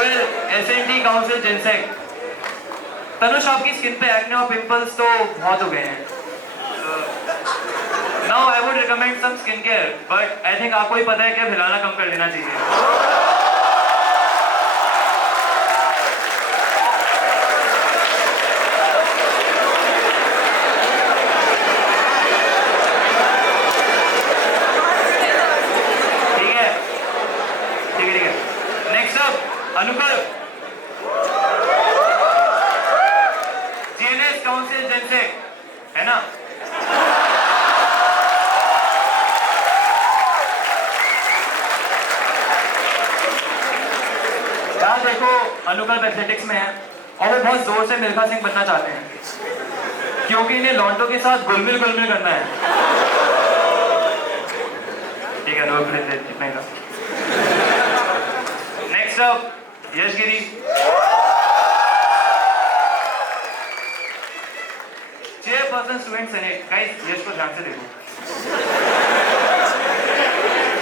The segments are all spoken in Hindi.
Goyal, SNT council gensec. Tanush, आपकी स्किन पे एक्ने और पिंपल्स तो बहुत हो गए हैं। Now I would recommend some skin care, but I think आपको ही पता है कि अब हिलाना कम कर देना चाहिए। अनुकल, जीएनएस काउंसिल जिनसेक, है ना? यार देखो, अनुकल एथलेटिक्स में है और वो बहुत जोर से मिल्खा सिंह बनना चाहते हैं, क्योंकि इन्हें लॉन्डो के साथ गुलमिल गुलमिल करना है। ठीक है, रोक लेते इतना ही था। Next up Yashgiri. Chairperson student senate. Guys, Yash को ध्यान से देखो।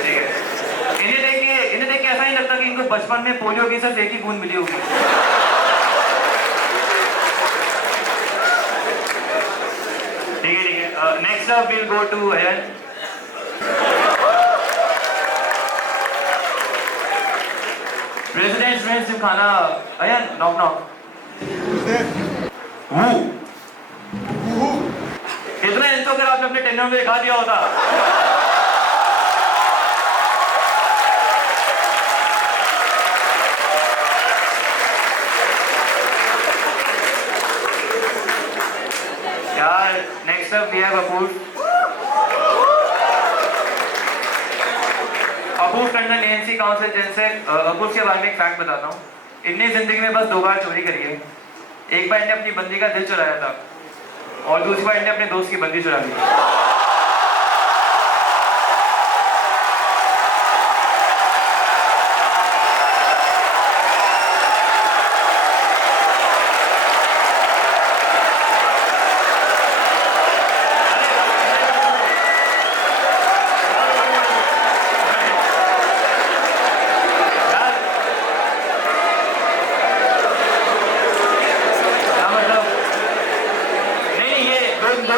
ठीक है, इन्हें देख के ऐसा नहीं लगता कि इनको बचपन में पोलियो की सिर्फ एक ही बूंद मिली होगी। ठीक है। Next up will go to Ayan. President student gymkhana. Ayan, knock knock. इतना इंसो अगर आपने अपने टेन्योर में दिखा दिया होता। यार, next up we have Apoorv. Apoorv Tandon, ANC council gensec. Apoorv के बारे में एक फैक्ट बताता हूँ। इनने जिंदगी में बस 2 बार चोरी करी है। एक बार इन्हें अपनी बंदी का दिल चुराया था और दूसरी बार इन्हें अपने दोस्त की बंदी चुरा ली।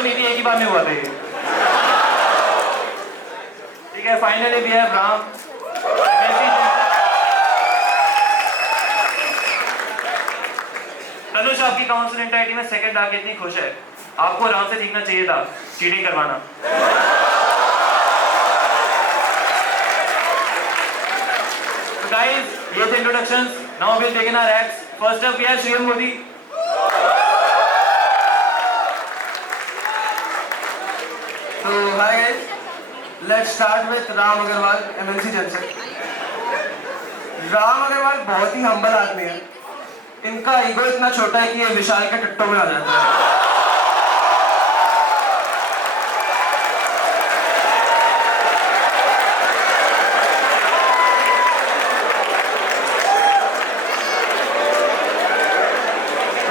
नीति एक ही बार में हुआ था ये। ठीक है, finally we have Ram. Tanush, आपकी काउंसिल एंटाइटी में सेकंड आके इतनी खुश है, आपको राम से सीखना चाहिए था चीटिंग करवाना। तो गाइस, ये थे introductions. Now we will take in our acts. First up we have श्रीएम Modi. So hi guys, let's start with Ram Agarwal, MLC gensec. Ram Agarwal बहुत ही हम्बल आदमी है। इनका ईगो इतना छोटा है कि ये विशाल के टट्टों में आ जाता है।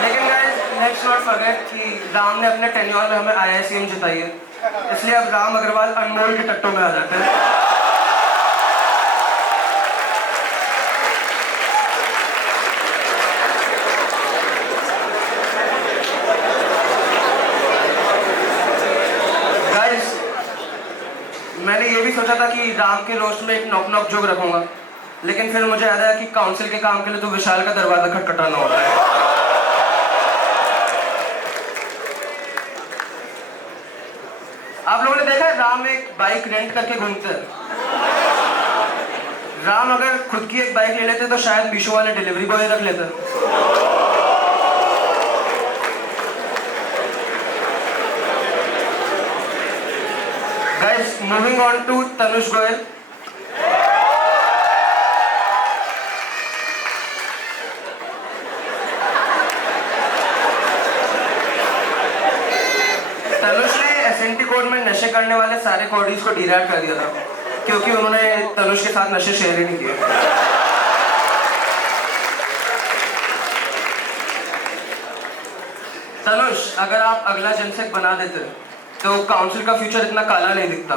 लेकिन गाइस, लेट्स नॉट फॉरगेट कि राम ने अपने टेन्योर में हमें IICM जिताई है, इसलिए अब राम अग्रवाल अनमोल के टट्टों में आ जाते हैं। गाइस, मैंने ये भी सोचा था कि राम के रोस्ट में एक नॉक नॉक जोक रखूंगा, लेकिन फिर मुझे याद आया कि काउंसिल के काम के लिए तो विशाल का दरवाजा खटखटाना होता है। आप लोगों ने देखा है राम एक बाइक रेंट करके घूमते हैं। राम अगर खुद की एक बाइक ले लेते तो शायद मीशो वाले डिलीवरी बॉय रख लेते। Guys, moving on to Tanush Goyal. Tanush ने एसएनटी कोड में नशे करने वाले सारे कोडीज को डिलीट कर दिया था, क्योंकि उन्होंने तनुष के साथ नशे शेयर ही नहीं किए। तनुष, अगर आप अगला जिनसेक बना देते तो काउंसिल का फ्यूचर इतना काला नहीं दिखता।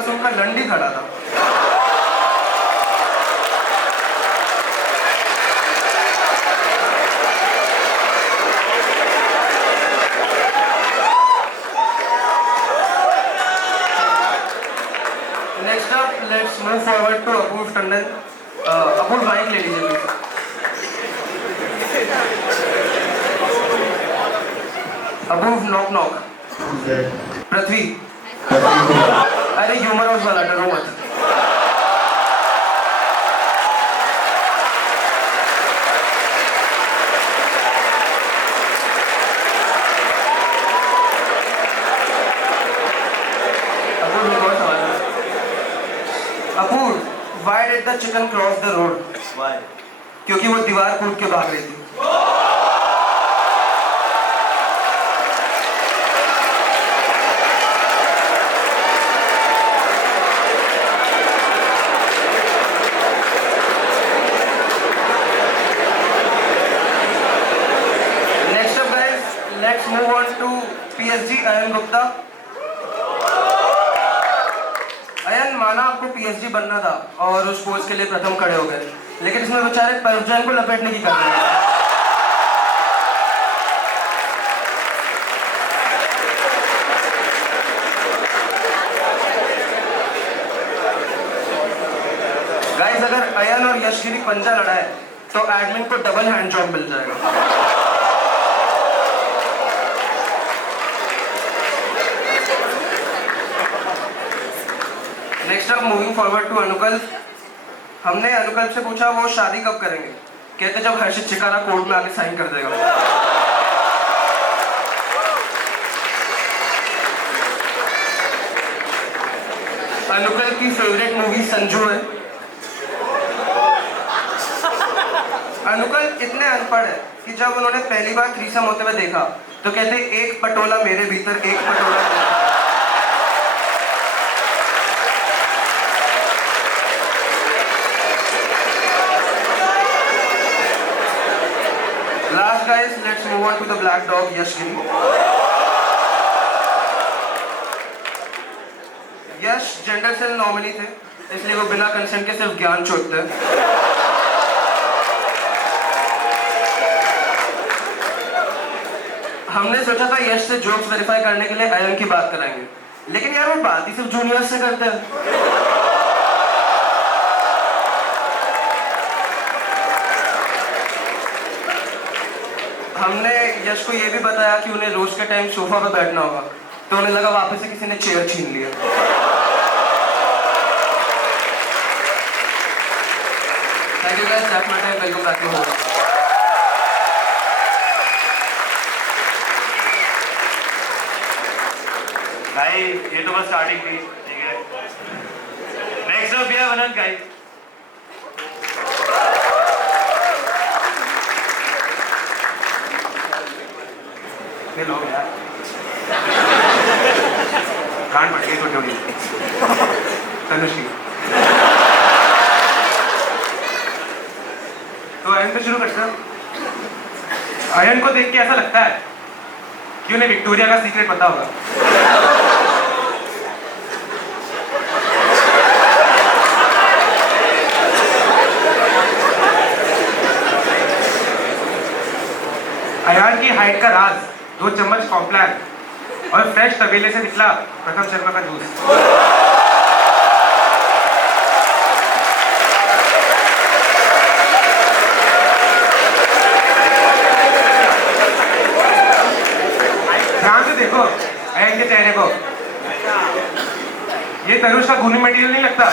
पास उनका लंडी खड़ा था। Next up let's move forward to Apoorv Tandon. Apoorv mike ले लीजिए please. Apoorv knock knock. Prithvi. अरे ह्यूमरस वाला, डरो मत। अपूर्व, why did the chicken cross the road? Why? क्योंकि वो दीवार कूद के भाग रही थी। Next up guys, let's move on to PSG अयन गुप्ता। अयन, माना आपको पीएसजी बनना था और उस पोस्ट के लिए प्रथम खड़े हो गए, लेकिन इसमें बेचारे परवजन को लपेटने की कर रहे हैं। गाइस, अगर अयन और यशगिरी पंजा लड़ाए तो एडमिन को डबल हैंड जॉब मिल जाएगा। Next up moving forward to Anukal. हमने अनुकल से पूछा वो शादी कब करेंगे, कहते जब हर्षित चिकारा कोर्ट में आके साइन कर देगा। अनुकल की फेवरेट मूवी संजू है। अनुकल इतने अनपढ़ है कि जब उन्होंने पहली बार थ्रीसम होते हुए देखा तो कहते एक पटोला मेरे भीतर, एक Patola. Last guys, let's move on to the black dog Yashgiri. Yash gender cell normally थे, इसलिए वो बिना कंसेंट के सिर्फ ज्ञान चोटते हैं। हमने सोचा था यश से जोक्स वेरीफाई करने के लिए अयन की बात कराएंगे, लेकिन यार वो बात ही सिर्फ जूनियर्स से करते हैं। हमने यश को ये भी बताया कि उन्हें रोज के टाइम सोफा पे बैठना होगा, तो उन्हें लगा वापस से किसी ने चेयर छीन लिया। Thank you guys, that's my time, welcome back to home. भाई ये तो बस स्टार्टिंग थी, ठीक है। नेक्स्ट अप है अनंत गाइस। ये लोग यार कान पड़ गई छोटी छोटी। तनुश्री, तो अयन से शुरू करते हैं। अयन को देख के ऐसा लगता है कि उन्हें विक्टोरिया का सीक्रेट पता होगा। अयान की हाइट का राज 2 चम्मच कॉम्प्लान और फ्रेश तबेले से निकला प्रथम शर्मा का जूस। ध्यान से देखो अयन के चेहरे को, ये तनुष का खूनी मटेरियल नहीं लगता।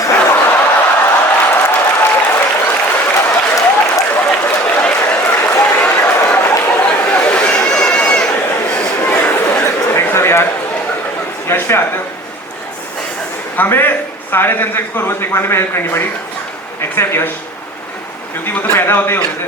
यश पे आते हो, हमें सारे जनसेक्स को रोज लिखवाने में हेल्प करनी पड़ी, एक्सेप्ट यश, क्योंकि वो तो पैदा होते ही हो गए थे।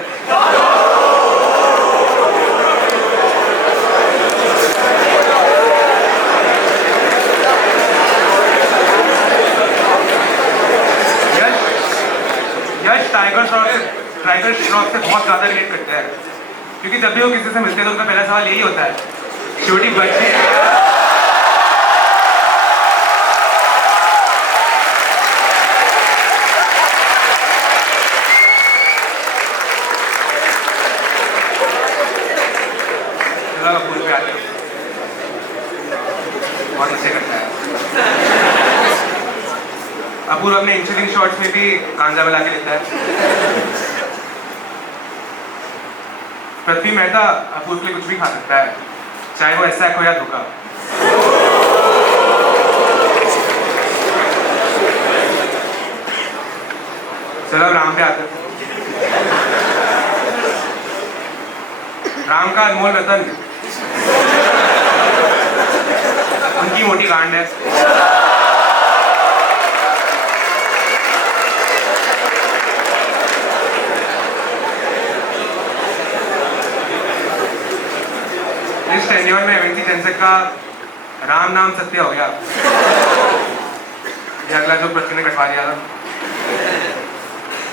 यश टाइगर श्रॉफ से बहुत ज़्यादा रिलेट करते हैं, क्योंकि जब भी वो किसी से मिलते हैं तो उनका पहला सवाल यही होता है, छोटी बच्ची वक्त में भी गांजा मिला के लेता है। पृथ्वी मेहता अपूर्व के लिए कुछ भी खा सकता है, चाहे वो ऐसा हो या धोखा। चलो अब राम पे आते हैं। राम का अनमोल रतन उनकी मोटी गांड है। इस टेन्योर में एमएनसी जनसेक का राम नाम सत्य हो गया। ये अगला जो पृथ्वी ने कटवा दिया था।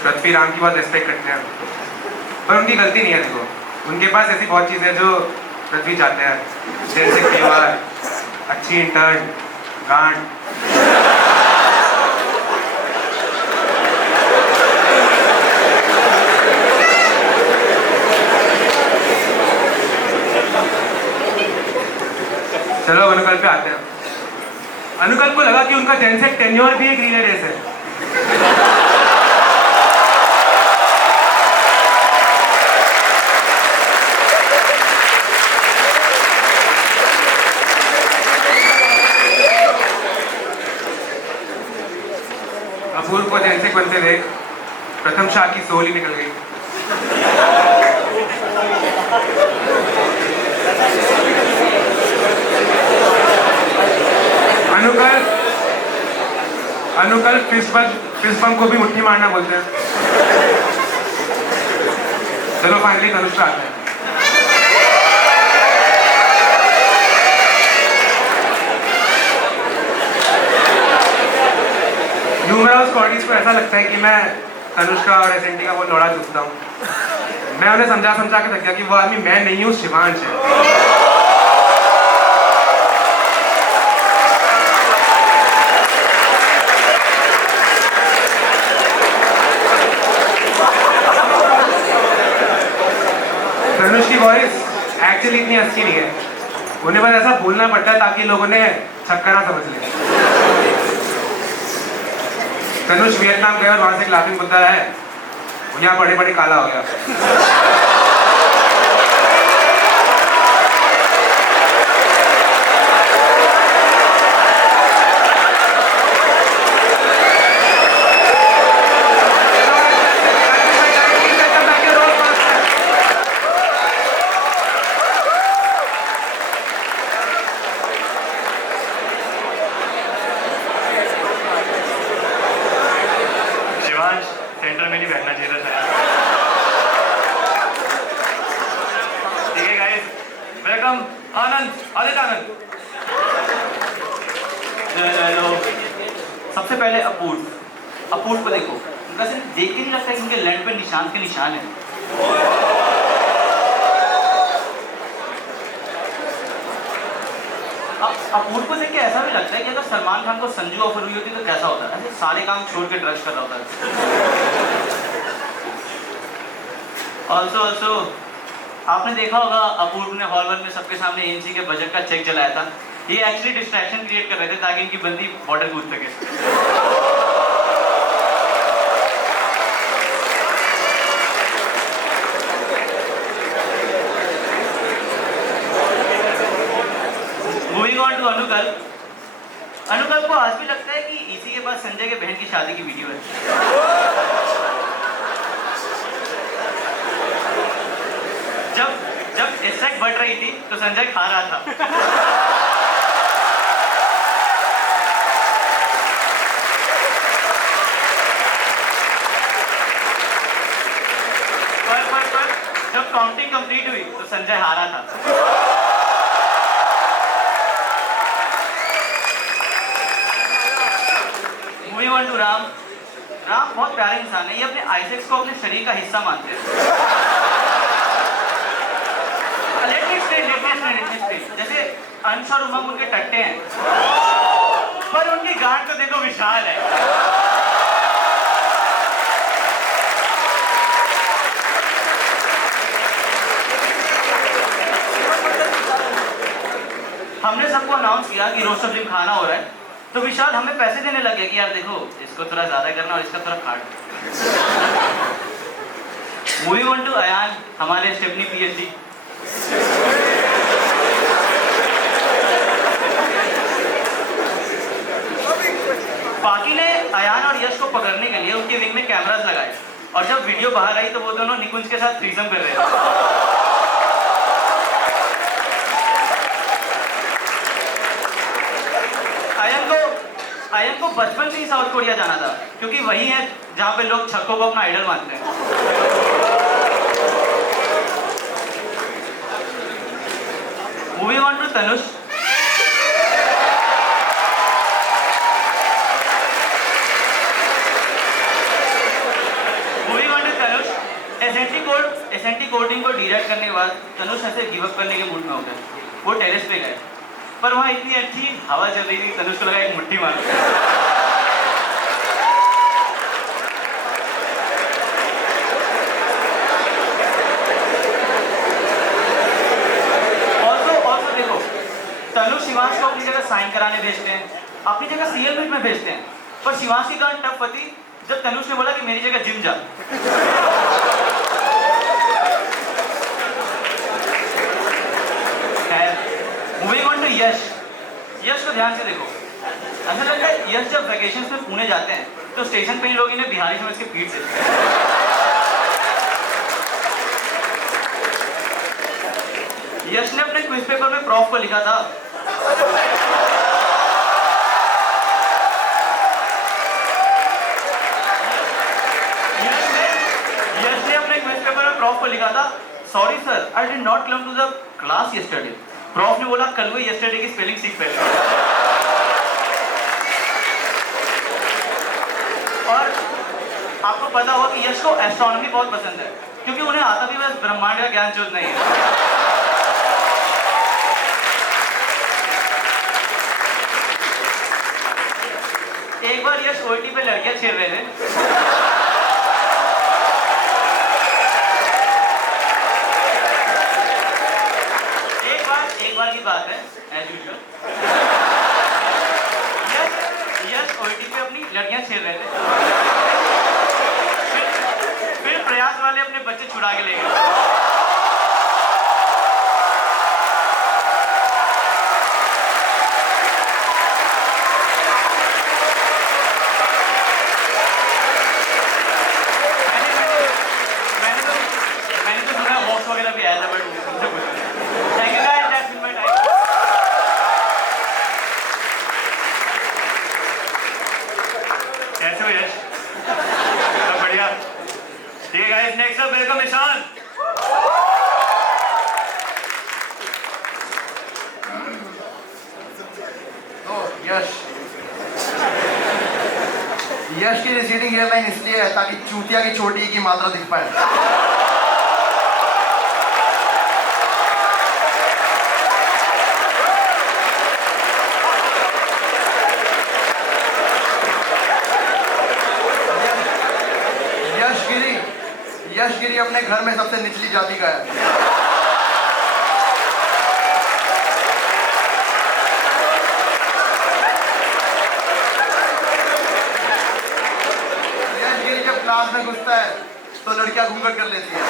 पृथ्वी राम की बहुत रिस्पेक्ट करते हैं, पर उनकी गलती नहीं है। देखो, उनके पास ऐसी बहुत चीज़ें जो पृथ्वी चाहते हैं, जैसे परिवार, अच्छी इंटर्न, गांड। चलो अनुकल्प पे आते हैं। अनुकल्प को लगा कि उनका जेनसेक टेन्योर भी एक रिले रेस है। अपूर्व को जेनसेक बनते देख प्रथम शाह की सोल ही निकल गई। अनुकल्प फिश बम को भी मुट्ठी मारना बोलते हैं। चलो फाइनली धनुष पे आते हैं। न्यूमेरस बॉडीज को ऐसा लगता है कि मैं तनुष्का और एसएनटी का वो लोड़ा चूसता हूँ। मैं उन्हें समझा के थक गया कि वो आदमी मैं नहीं हूँ, शिवांश है। तनुष की वॉइस एक्चुअली इतनी अच्छी नहीं है, उन्हें बस ऐसा बोलना पड़ता है ताकि लोग उन्हें छक्का ना समझ लें। तनुष वियतनाम गए और वहां से एक लाफिंग बुद्धा है, यहाँ बड़े बड़े काला हो गया। सेंटर में नहीं बैठना चाहिए था शायद। ठीक है गाइस, वेलकम आनंद, आदित्य आनंद। हेलो। सबसे पहले अपूर्व को देखो, उनका सिर्फ देख के नहीं लगता कि उनके लैंड पे निशान के निशान है। अपूर्व को देख के ऐसा भी लगता है कि अगर सलमान खान को संजू ऑफर हुई होती तो कैसा होता है। ऐसे सारे काम छोड़ के ड्रग्स कर रहा होता है। ऑल्सो आपने देखा होगा अपूर्व ने हॉल 1 में सबके सामने एएमसी के बजट का चेक जलाया था। ये एक्चुअली डिस्ट्रैक्शन क्रिएट कर रहे थे ताकि इनकी बंदी बॉर्डर कूद सके। मूविंग ऑन टू अनुकल्प को आज भी लगता है कि इसी के पास संजय के बहन की शादी की वीडियो है। जब इसेक बढ़ रही थी तो संजय खा रहा था। पर जब काउंटिंग कंप्लीट हुई तो संजय हारा था। मूविंग ऑन टू राम बहुत प्यारे इंसान है। ये अपने आइसेक्स को अपने शरीर का हिस्सा मानते हैं। Let me explain. जैसे अंश और उमंग उनके टट्टे हैं, पर उनकी गांठ तो देखो विशाल है। हमने सबको अनाउंस किया कि रोस्ट ऑफ जिम खाना हो रहा है, तो विशाल हमें पैसे देने लगे कि यार देखो इसको थोड़ा ज्यादा करना और इसका थोड़ा काट। मूविंग ऑन टू अयान, हमारे स्टेफनी पीएचडी। पाकी ने अयान और यश को पकड़ने के लिए उनके विंग में कैमरास लगाए और जब वीडियो बाहर आई तो वो दोनों निकुंज के साथ थ्रीसम कर रहे थे। अयन को बचपन से ही साउथ कोरिया जाना था क्योंकि वही है जहां पे लोग छक्कों को अपना आइडल मानते हैं। Moving on to Tanush. Moving on to Tanush, SNT coding को डायरेक्ट करने के बाद तनुष ऐसे गिव अप करने के मूड में हो गए। वो टेरेस पे गए पर वहाँ इतनी अच्छी हवा चल रही थी, तनुष को लगा एक मुट्ठी मार। ऑल्सो देखो, तनुष शिवांश को अपनी जगह साइन कराने भेजते हैं, अपनी जगह सीएल मीट में भेजते हैं, पर शिवांश की गांड टफ पति जब तनुष ने बोला कि मेरी जगह जिम जा। मूविंग ऑन टू यश। यश को ध्यान से देखो, ऐसा लगता है यश जब वैकेशंस में पुणे जाते हैं तो स्टेशन पे ही लोग इन्हें बिहारी समझ के पीट देते हैं। यश ने अपने क्विज पेपर में प्रॉफ को लिखा था sorry sir, I did not come to the class yesterday. Prof ने बोला कल वो यस्टरडे की स्पेलिंग सीख पहले। और आपको पता होगा कि यश को एस्ट्रोनॉमी बहुत पसंद है क्योंकि उन्हें आता भी बस ब्रह्मांड का ज्ञान चोद नहीं है। एक बार यश ओईटी पे लड़कियां छेड़ रहे थे। एक बार की बात है, एज यूजुअल यश ओईटी पे अपनी लड़कियां छेड़ रहे थे। फिर प्रयास वाले अपने बच्चे छुड़ा के ले गए। मैंने तो सुना वॉक्स वगैरह भी आया था, बट मुझसे कुछ नहीं। Thank you guys, that's been my time. कैसे हो यश? सब बढ़िया? ठीक है guys, next up welcome Ishan. Yash की रिसीडिंग एयरलाइन इसलिए है ताकि चूतिया की छोटी की मात्रा दिख पाए। यशगिरी अपने घर में सबसे निचली जाति का है। यशगिरी जब क्लास में घुसता है तो लड़कियां घूंघट कर लेती है।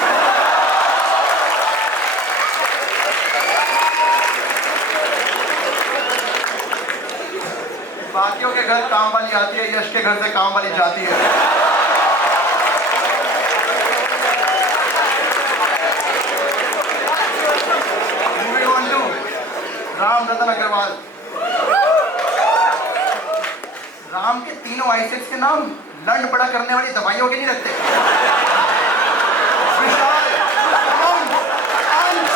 बाकियों के घर काम वाली आती है, यश के घर से काम वाली जाती है। राम रतन अग्रवाल। राम के तीनों आइसेक्स के नाम लंड बड़ा करने वाली दवाइयों के नहीं रखते। विशाल, अमन, अंश।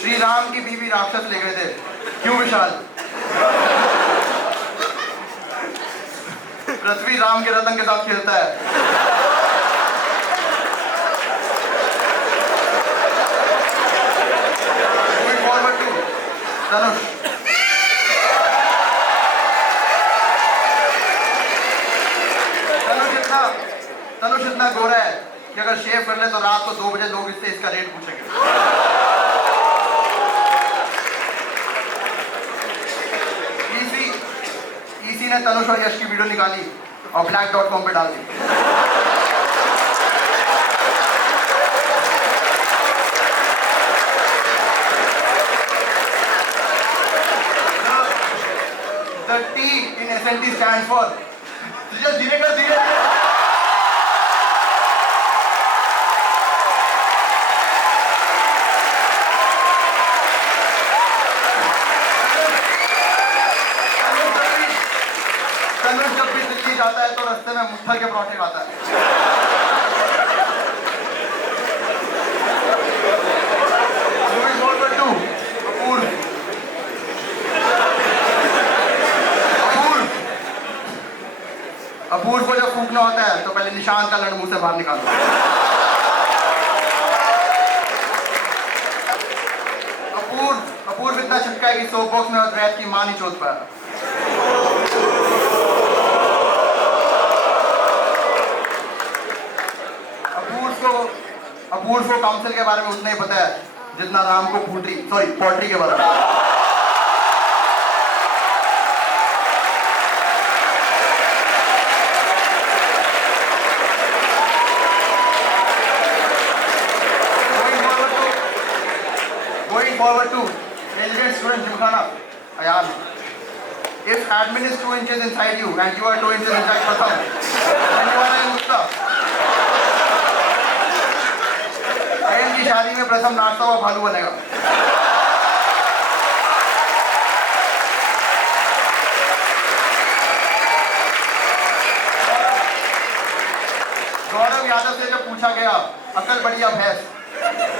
श्री राम की बीवी राक्षस ले गए थे, क्यों विशाल? पृथ्वी राम के रतन के साथ खेलता है। Moving forward to Tanush Tanush इतना गोरा है कि अगर शेव कर ले तो रात को 2 बजे लोग इससे इसका रेट पूछेंगे। ईसी ने तनुष और यश की वीडियो निकाली और black.com पे डाल दी। The T in SNT stands for just धीरे कर धीरे। तनुष जब भी दिल्ली जाता है तो रास्ते में मुट्ठल के पराठे खाता है। Moving forward to अपूर्व। अपूर्व को जब फूकना होता है तो पहले निशांत का लड़ मुंह से बाहर निकालो। अपूर्व इतना चिपका है कि सोप बॉक्स में और रैत की मां नहीं चोट पाया। अपूर्व को काउंसिल के बारे में उतना ही पता है जितना राम को पोल्ट्री के बारे में। Going forward to intelligent student Gymkhana, Ayan. If admin is 2 inches inside you and you are 2 inches inside Pratham, then you are in Gupta. अयन की शादी में प्रथम नाचता हुआ भालू बनेगा। गौरव यादव से जब पूछा गया अकल बढ़िया भैंस,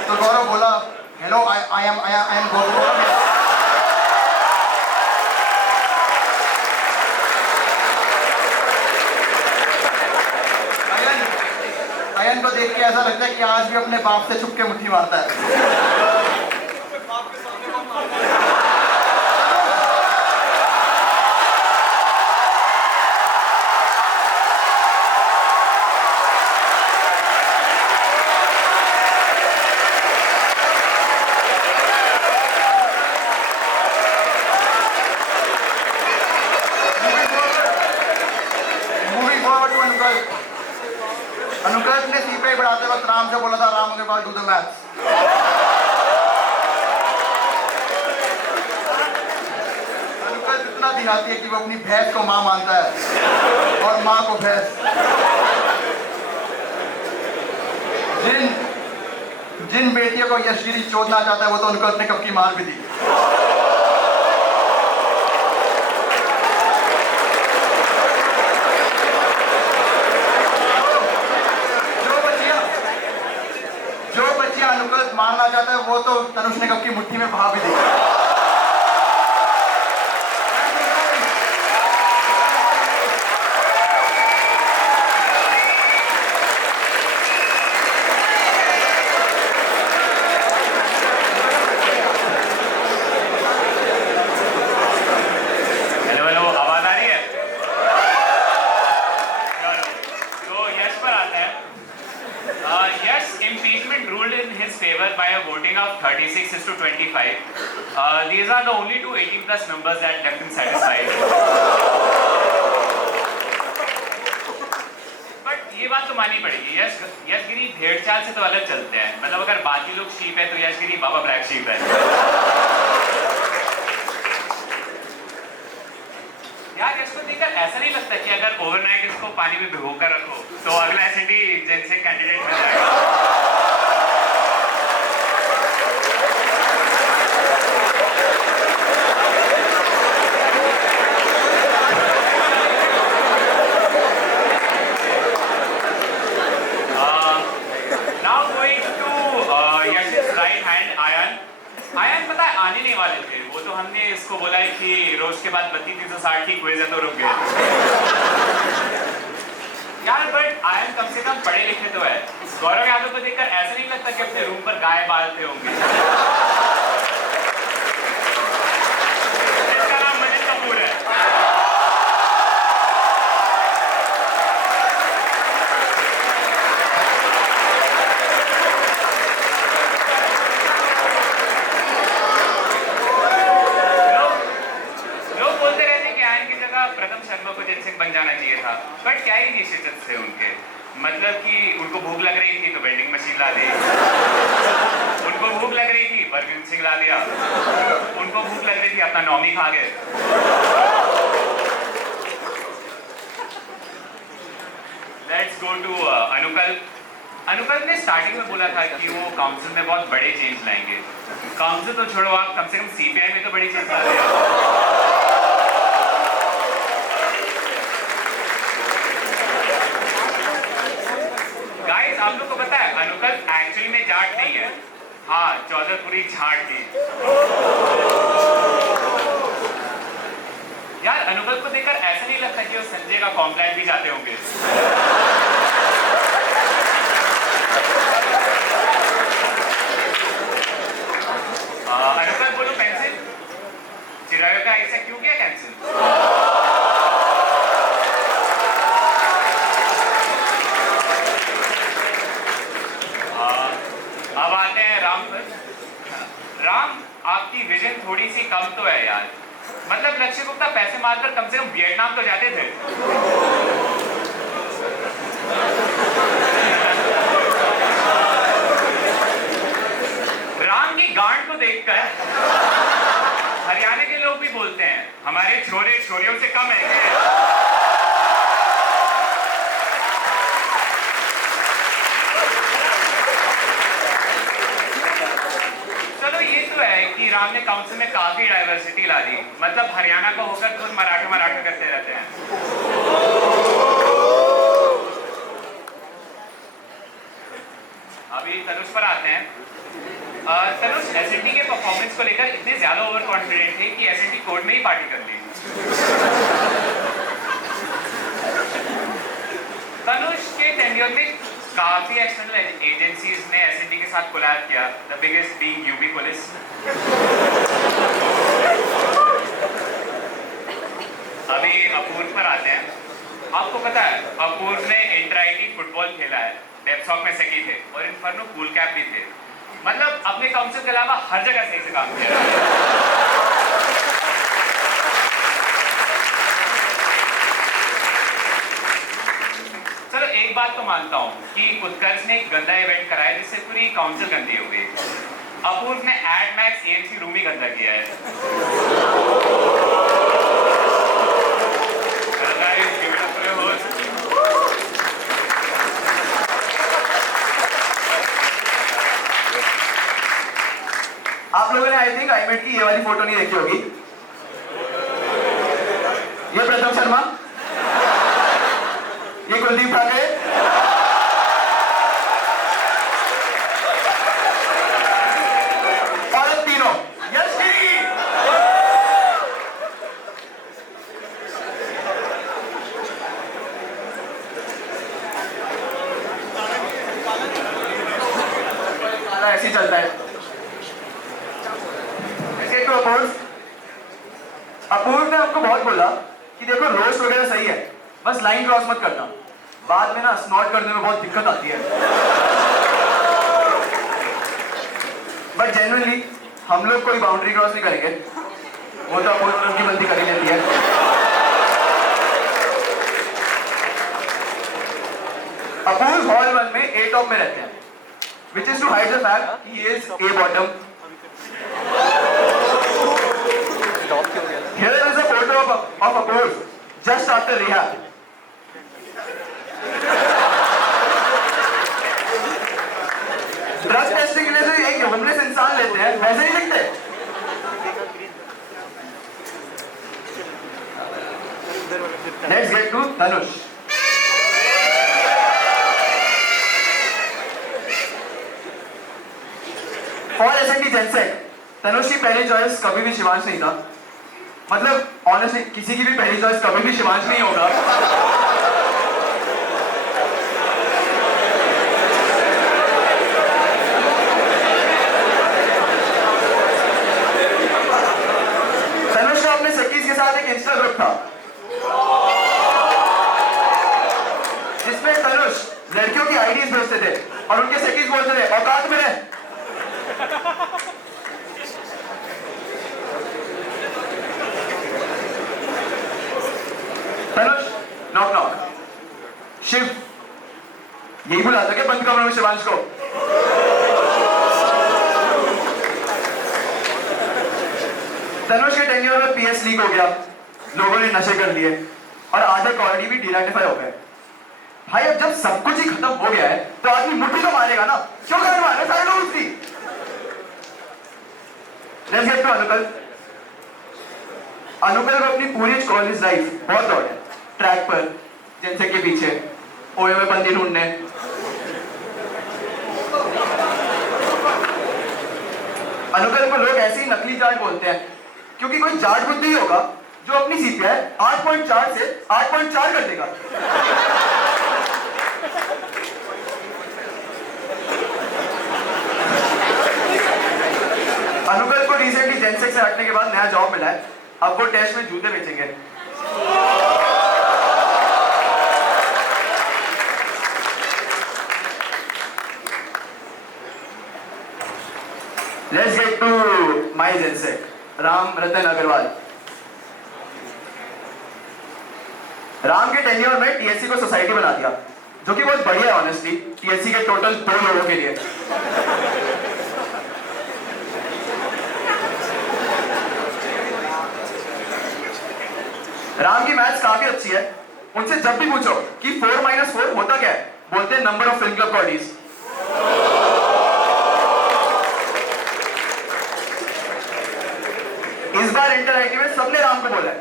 तो गौरव बोला हेलो आई एम गौरव। अयन को देख के ऐसा लगता है कि आज भी अपने बाप से छुप के मुट्ठी मारता है। अनुकल्प ने सीपीआई बढ़ाते वक्त राम से बोला था राम के पास डू द मैथ्स। अनुकल्प इतना दिखाती है कि वो अपनी भैंस को मां मानता है और मां को भैंस। जिन बेटियों को यशगिरी चोदना चाहता है वो तो अनुकल्प ने कब की मार भी दी। अनुकल्प मारना चाहता है वो तो तनुष ने कब की मुट्ठी में भा भी दी। हेलो आवाज आ रही है? तो यश पर आते हैं। Yes, impeachment ruled in his favor by a voting of 36:25. These are the only two 18+ numbers that left him satisfied. But ये बात तो माननी पड़ेगी, यशगिरी भेड़ चाल से तो अलग चलते हैं। मतलब अगर बाकी लोग शीप है तो यशगिरी बाबा ब्लैक शीप है। यार इसको देखकर ऐसा नहीं लगता कि अगर ओवरनाइट इसको पानी में भिगो कर रखो तो अगला एसएनटी जनसेन कैंडिडेट मिल जाएगा। Now going to Yash's right hand, ion पता है आने नहीं वाले थे वो, तो हमने इसको बोला है कि रोज के बाद 32,360 की क्विज है तो रुक गए यार। बट आयन कम से कम पढ़े लिखे तो है। गौरव यादव को देखकर ऐसा नहीं लगता कि अपने रूम पर गाय पालते होंगे। बट क्या ही इनिशिएटिव थे उनके, मतलब कि उनको भूख लग रही थी तो वेल्डिंग मशीन ला दी, उनको भूख लग रही थी बर्गर किंग ला दिया, उनको भूख लग रही थी अपना नॉमी खा गए। लेट्स गो टू अनुकल। अनुकल ने स्टार्टिंग में बोला था कि वो काउंसिल में बहुत बड़े चेंज लाएंगे। काउंसिल तो छोड़ो, आप कम से कम सीपीआई में तो बड़ी चेंज ला रहे हो। गाइस, आप लोग को पता है अनुकल एक्चुअली में जाट नहीं है, हाँ चौधरपुरी झाट थी। यार अनुकल को देखकर ऐसा नहीं लगता कि वो संजय का कॉम्प्लान भी जाते होंगे। अनुकल बोलो पेंसिल, चिराग का ऐसा क्यों किया कैंसिल? अब आते हैं राम पर। राम, आपकी विजन थोड़ी सी कम तो है यार, मतलब लक्ष्य गुप्ता पैसे मारकर कम से कम वियतनाम तो जाते थे। राम की गांड को देखकर हरियाणा के लोग भी बोलते हैं हमारे छोरे छोरियों से कम है क्या? चलो ये तो है कि राम ने काउंसिल में काफी डाइवर्सिटी ला दी, मतलब हरियाणा का होकर खुद मराठा करते रहते हैं। अभी तनुष पर आते हैं। तनुष एसएनडी के परफॉर्मेंस को लेकर इतने ज्यादा ओवर कॉन्फिडेंट थे कि एसएनडी कोर्ट में ही पार्टी कर ली। तनुष के टेन्योर में काफी एक्सटर्नल एजेंसीज ने एसएनडी के साथ कोलैब किया, the biggest being UP police. अभी अपूर्व पर आते हैं। आपको पता है अपूर्व ने इंटर-आईटी फुटबॉल खेला है, डेप्सॉक में सेकी थे और इन्फर्नो कूल कैप भी थे, मतलब अपने काउंसिल के अलावा हर जगह सही से काम किया। चलो एक बात तो मानता हूँ कि उत्कर्ष ने एक गंदा इवेंट कराया जिससे पूरी काउंसिल गंदी हो गई। अपूर्व ने एड मैक्स एएमसी रूम ही गंदा किया है। आप लोगों ने आई थिंक आईमेट की ये वाली फोटो नहीं देखी होगी। ये प्रथम शर्मा, ये कुलदीप ठाकरे, और ये तीनों यस गिरी। ऐसे ही चलता है। अपूर्व ने हमको बहुत बोला कि देखो रोस्ट वगैरह सही है, बस लाइन क्रॉस मत करना, बाद में ना स्नॉट करने में बहुत दिक्कत आती है। बट जेन्युइनली हम लोग कोई बाउंड्री क्रॉस नहीं करेंगे, वो तो अपूर्व उनकी गलती कर ही लेती है। अपूर्व हॉल 1 में A टॉप में रहते हैं, which is to hide the fact he is A bottom. Here is a photo of Apurv just after rehab. Drug testing के लिए तो एक होमलेस इंसान लेते हैं, वैसे नहीं लिखते। Let's get to Tanush. For SND Genset, Tanush की पहली चॉइस कभी भी शिवांश नहीं था, मतलब ऑनेस्टली किसी की भी पहली चॉइस कभी भी शिवांश नहीं होगा। तनुष का अपने सखीज के साथ एक इंस्टा ग्रुप था जिसमें तनुष लड़कियों की आईडीज भेजते थे और उनके सखीज बोलते थे औकात में रह। Tanush, knock knock. शिव, यही बुलाता क्या बंद कमरे में शिवांश को? तनुष के टेन्योर में पीएस लीक हो गया, लोगों ने नशे कर लिए और आधे कॉलोनी भी डिराइटिफाई हो गए। भाई अब जब सब कुछ ही खत्म हो गया है तो आदमी मुट्ठी तो मारेगा ना, क्यों कर मारे सारे लोग उसकी? लेट्स गेट टू अनुकल। अनुकल को अपनी पूरी कॉलेज लाइफ बहुत दौड़े, ट्रैक पर, जिनसे के पीछे, ओयो में बंदी ढूंढने। अनुकल को लोग ऐसे ही नकली जाट बोलते हैं क्योंकि कोई जाट बुद्धि होगा जो अपनी सीपीआई 8.4 से 8.4 कर देगा। अनुकल को रिसेंटली जेनसेक्स से हटने के बाद नया जॉब मिला है, अब वो टेस्ट में जूते बेचेंगे। Let's get to my Gensec, Ram रतन अग्रवाल। राम के टेन्योर में टीएससी को सोसाइटी बना दिया, जो कि बहुत बढ़िया है ऑनेस्टली, टीएससी के टोटल 2 लोगों के लिए। राम की मैथ्स काफी अच्छी है, उनसे जब भी पूछो कि 4 - 4 होता क्या है, बोलते हैं number of film club bodies. इस बार इंटर आईटी में सबने राम को बोला है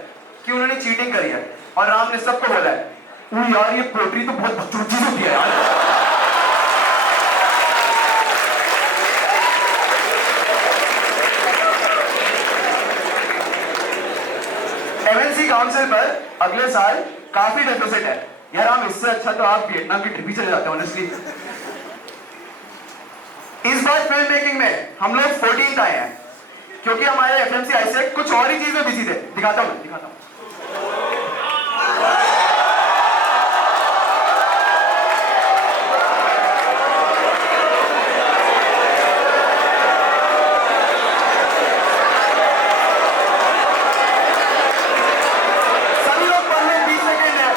कि उन्होंने चीटिंग करी है और राम ने सबको बोला है, ओ यार ये पोट्री तो बहुत बदतमीजी होती है यार। एमएनसी काउंसिल पर अगले साल काफी डेफिसिट है यार। राम इससे अच्छा तो आप वियतनाम की ट्रिप ही चले जाते हैं ऑनेस्टली। इस बार फिल्म मेकिंग में हम लोग 14th आए हैं क्योंकि हमारे एफएमसी आईसेक कुछ और ही चीज में बिजी थे। दिखाता हूं। सभी लोग पढ़ लें, 20 सेकेंड है।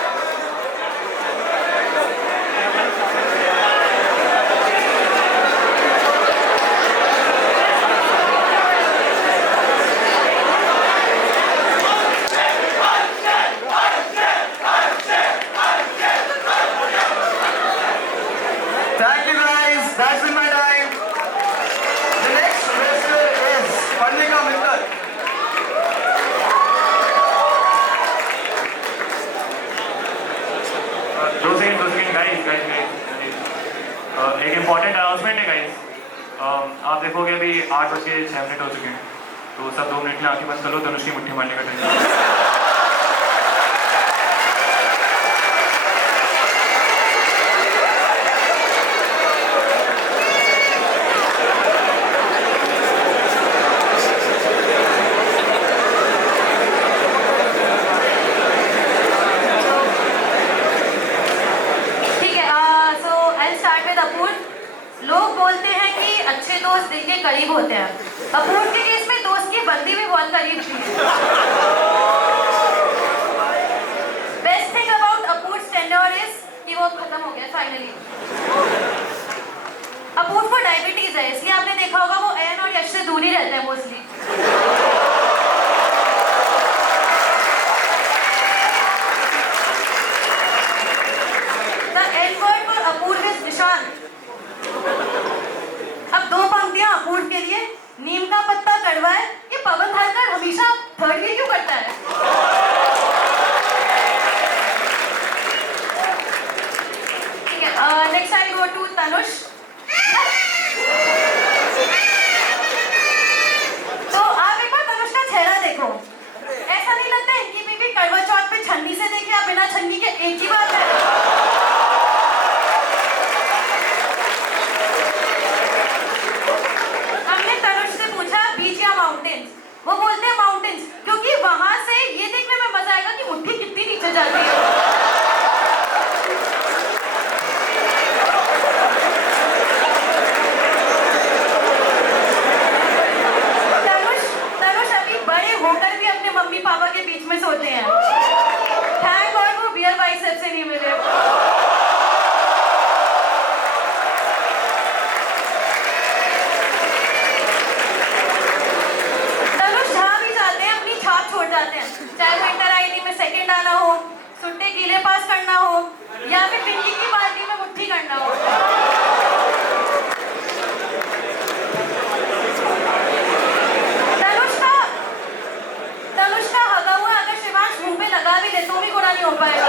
Thank you guys. That's been my time. The next wrestler is Pandika Mittal. दो सेकंड गाइस। एक इम्पॉर्टेंट अनाउंसमेंट है गाइस। आप देखोगे अभी 8:06 हो चुके हैं, तो सब 2 मिनट में आंखें बंद कर लो, धनुष की मुट्ठी मारने का टाइम। ठीक है, सो आई स्टार्ट विद अपूर्व। लोग बोलते हैं कि अच्छे दोस्त दिल के करीब होते हैं। अपूर्व के केस में दोस्त की बंदी भी बहुत करीब थी। Best thing about Apoorv tenure is कि वो खत्म हो गया फाइनली। अपूर्व को डायबिटीज है, इसलिए आपने देखा होगा वो एन और यश से दूर ही रहता है mostly. The N word for Apoorv is Nishant. अब 2 पंक्तियां अपूर्व के लिए। नीम का पत्ता कड़वा है, ये पवन धारकर हमेशा थर्ड ईयर क्यों करता है? ठीक है, next I go to Tanush. तो आप एक बार तनुष का चेहरा देखो, ऐसा नहीं लगता इनकी बीवी करवा चौथ पे छन्नी से देखे या बिना छन्नी के एक ही बात है। हमने तनुष से पूछा बीच या माउंटेन्स, वो बोलते हैं माउंटेन्स क्योंकि वहां से ये देखने में मजा आएगा कि मुट्ठी कितनी नीचे जाती है। या फिर पिंकी की पार्टी में मुट्ठी करना हो। तनुष का हगा हुआ अगर शिवांश मुंह पे लगा भी ले तो भी गुना नहीं हो पाएगा।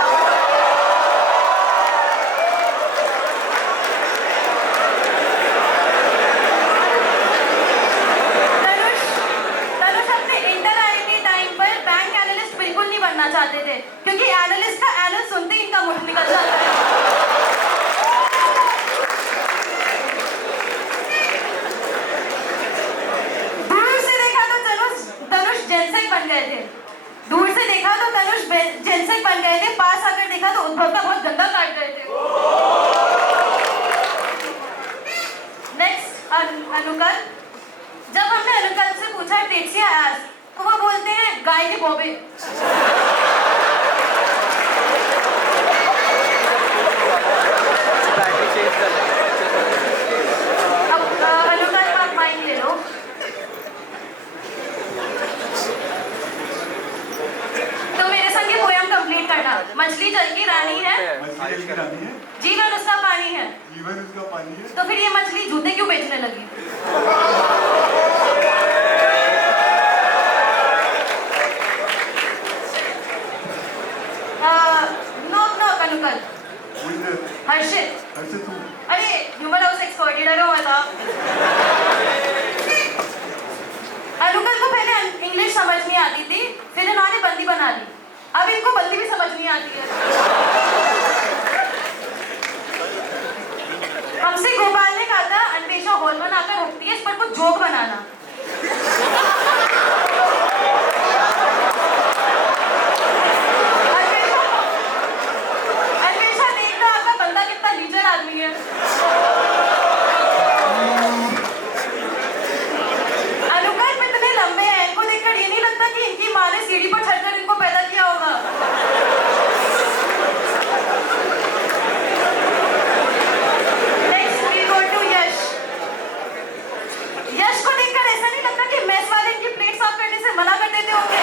तनुष अपने इंटर आईआईटी टाइम पर बैंक एनालिस्ट बिल्कुल नहीं बनना चाहते थे क्योंकि एनालिस्ट का एनल सुनते ही इनका मुंह निकल जाता है। दूर से देखा तो तनुष जेनसेक बन गए थे। दूर से देखा तो तनुष जेनसेक बन गए थे, पास आकर देखा तो उद्भव का बहुत गंदा काट गए थे। नेक्स्ट अनुकल। जब हमने अनुकल से पूछा टेक्सिया एस तो वो बोलते हैं गाय के बॉबे। अब अनुकल आप माइक ले लो। तो मेरे संग ये पोयम कंप्लीट करना। मछली जल की रानी है, जीवन उसका पानी है, तो फिर ये मछली जूते क्यों बेचने लगी? अनुकल। हर्षित। अरे ह्यूमन हाउस एक्सपर्ट इधर हो था। अनुकल को पहले इंग्लिश समझ नहीं आती थी, फिर इन्होंने बंदी बना ली। अब इनको बंदी भी समझ नहीं आती है। हमसे गोपाल ने कहा था अन्वेषा हॉल में आकर रुकती है, इस पर कुछ जोक बनाना। अन्वेषा देख रहा आपका बंदा कितना लीचर आदमी है। अनुकल इतने लंबे हैं, इनको देखकर ये नहीं लगता कि इनकी माँ ने सीढ़ी पर चढ़कर इनको पैदा किया होगा। Next we go to यश। यश को देखकर ऐसा नहीं लगता कि मेस वाले इनकी प्लेट साफ करने से मना कर देते होंगे।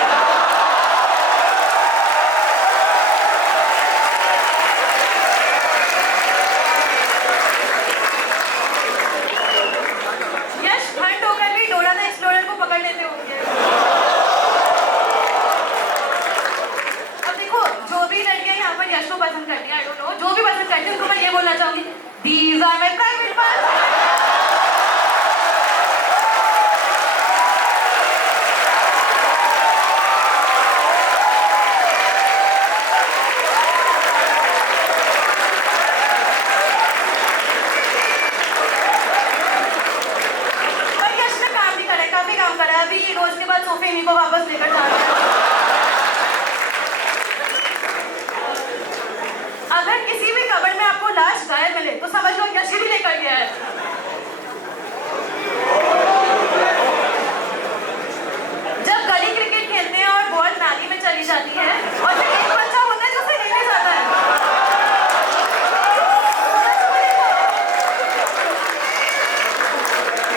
यश ठंड होकर भी डोरा द एक्सप्लोरर को पकड़ लेते होंगे। अब देखो जो भी लड़कियां यहाँ पर यश को पसंद करती है, आई डोंट नो, जो भी पसंद करती है उनको मैं ये बोलना चाहूंगी, these are my private parts. पर यश ने काम नहीं करा, काफी काम करा है। अभी रोज के बाद सोफे इन्हीं को वापस लेकर जाना है। अगर किसी भी कबर्ड में आपको लाश गायब मिले तो समझ लो यश ही लेकर गया है। जब गली क्रिकेट खेलते हैं और बॉल नाली में चली जाती है और फिर एक बच्चा होता है जो उसे लेने जाता है।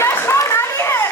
यश वो नाली है।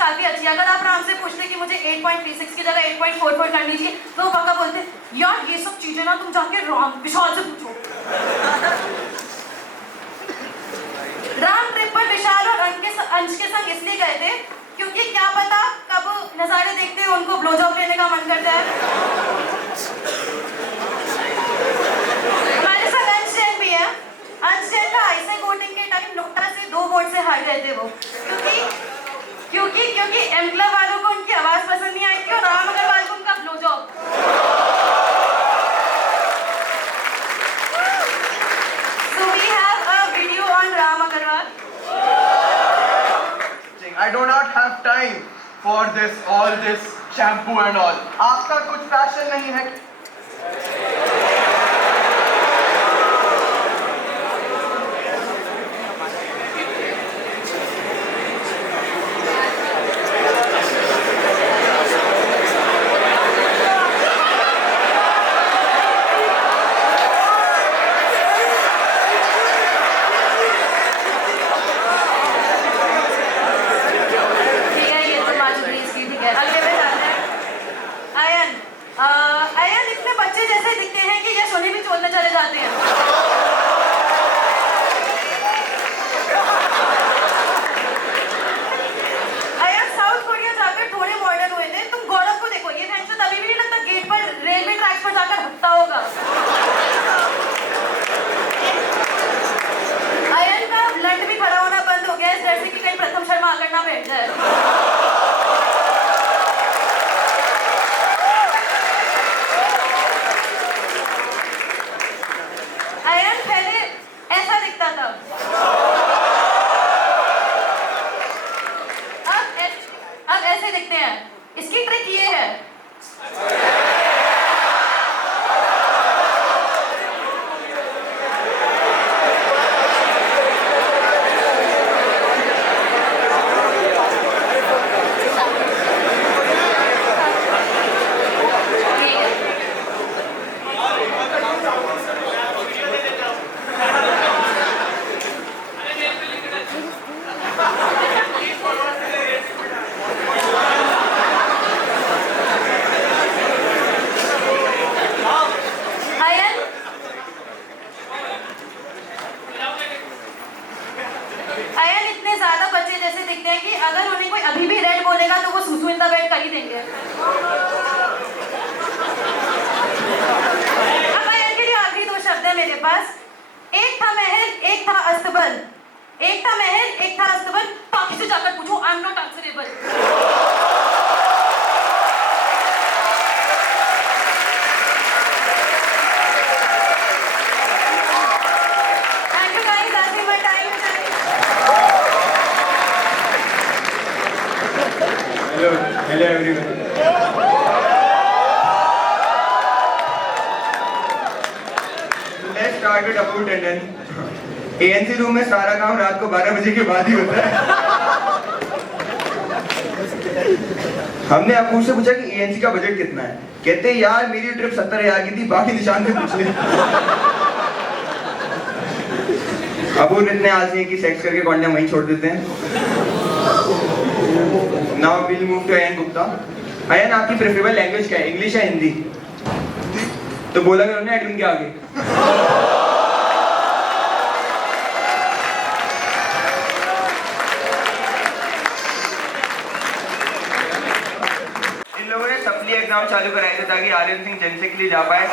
काफी अच्छी है। अगर आप राम से पूछते कि मुझे 8.36 की जगह 8.44 करनी चाहिए तो वो पक्का बोलते यार ये सब चीजें ना तुम जाके राम विशाल से पूछो। I do not have time for this, all this shampoo and all. आपका कुछ पैशन नहीं है? ठीक है, ये तो माचुरी इसकी, ठीक है। अगले पे जाते हैं। आयन, आयन इतने बच्चे जैसे दिखते हैं कि ये सोनी भी छोड़ने चले जाते हैं। आयन साउथ कोरिया जाकर थोड़े मॉडर्न हुए थे। तुम गौरव को देखो, ये फैंस तभी भी नहीं लगता गेट पर रेलवे ट्रैक पर जाकर हफ्ता होगा। आयन का लंड भी खड़ा होना बंद हो गया इस डर से कि कहीं प्रथम शर्मा आकर ना बैठ जाए। आयन पहले ऐसा दिखता था, अब ऐसे दिखते हैं। इसकी ट्रिक ये है, ठीक है। आयन, आयन इतने ज्यादा बच्चे जैसे दिखते हैं कि अगर उन्हें कोई अभी भी रेड बोलेगा तो वो सुसु इन द बेड कर ही देंगे। अब आयन के लिए आखिरी दो शब्द है मेरे पास। एक था महल, एक था अस्तबल। एक था महल, एक था अस्तबल। पापी से जाकर पूछो, I am not answerable. Thank you guys, that's been my time. Hello everyone. Let's start with Apu Tandon. ANC room में सारा काम रात को 12 बजे के बाद ही होता है। हमने अपूर से पूछा कि ANC का बजट कितना है। कहते हैं यार मेरी ट्रिप 70,000 की थी, बाकी निशान से पूछ ले। अपूर इतने आलसी हैं कि सेक्स करके कॉन्डम वहीं छोड़ देते हैं। नाउ विल मूव टू अयन गुप्ता। अयन, आपकी प्रेफरेबल लैंग्वेज क्या है, इंग्लिश या हिंदी? तो बोला करो ना एडमिन के आगे। इन लोगों ने सप्ली एग्जाम चालू कराए थे ताकि आर्यन सिंह जनसे के लिए जा पाए।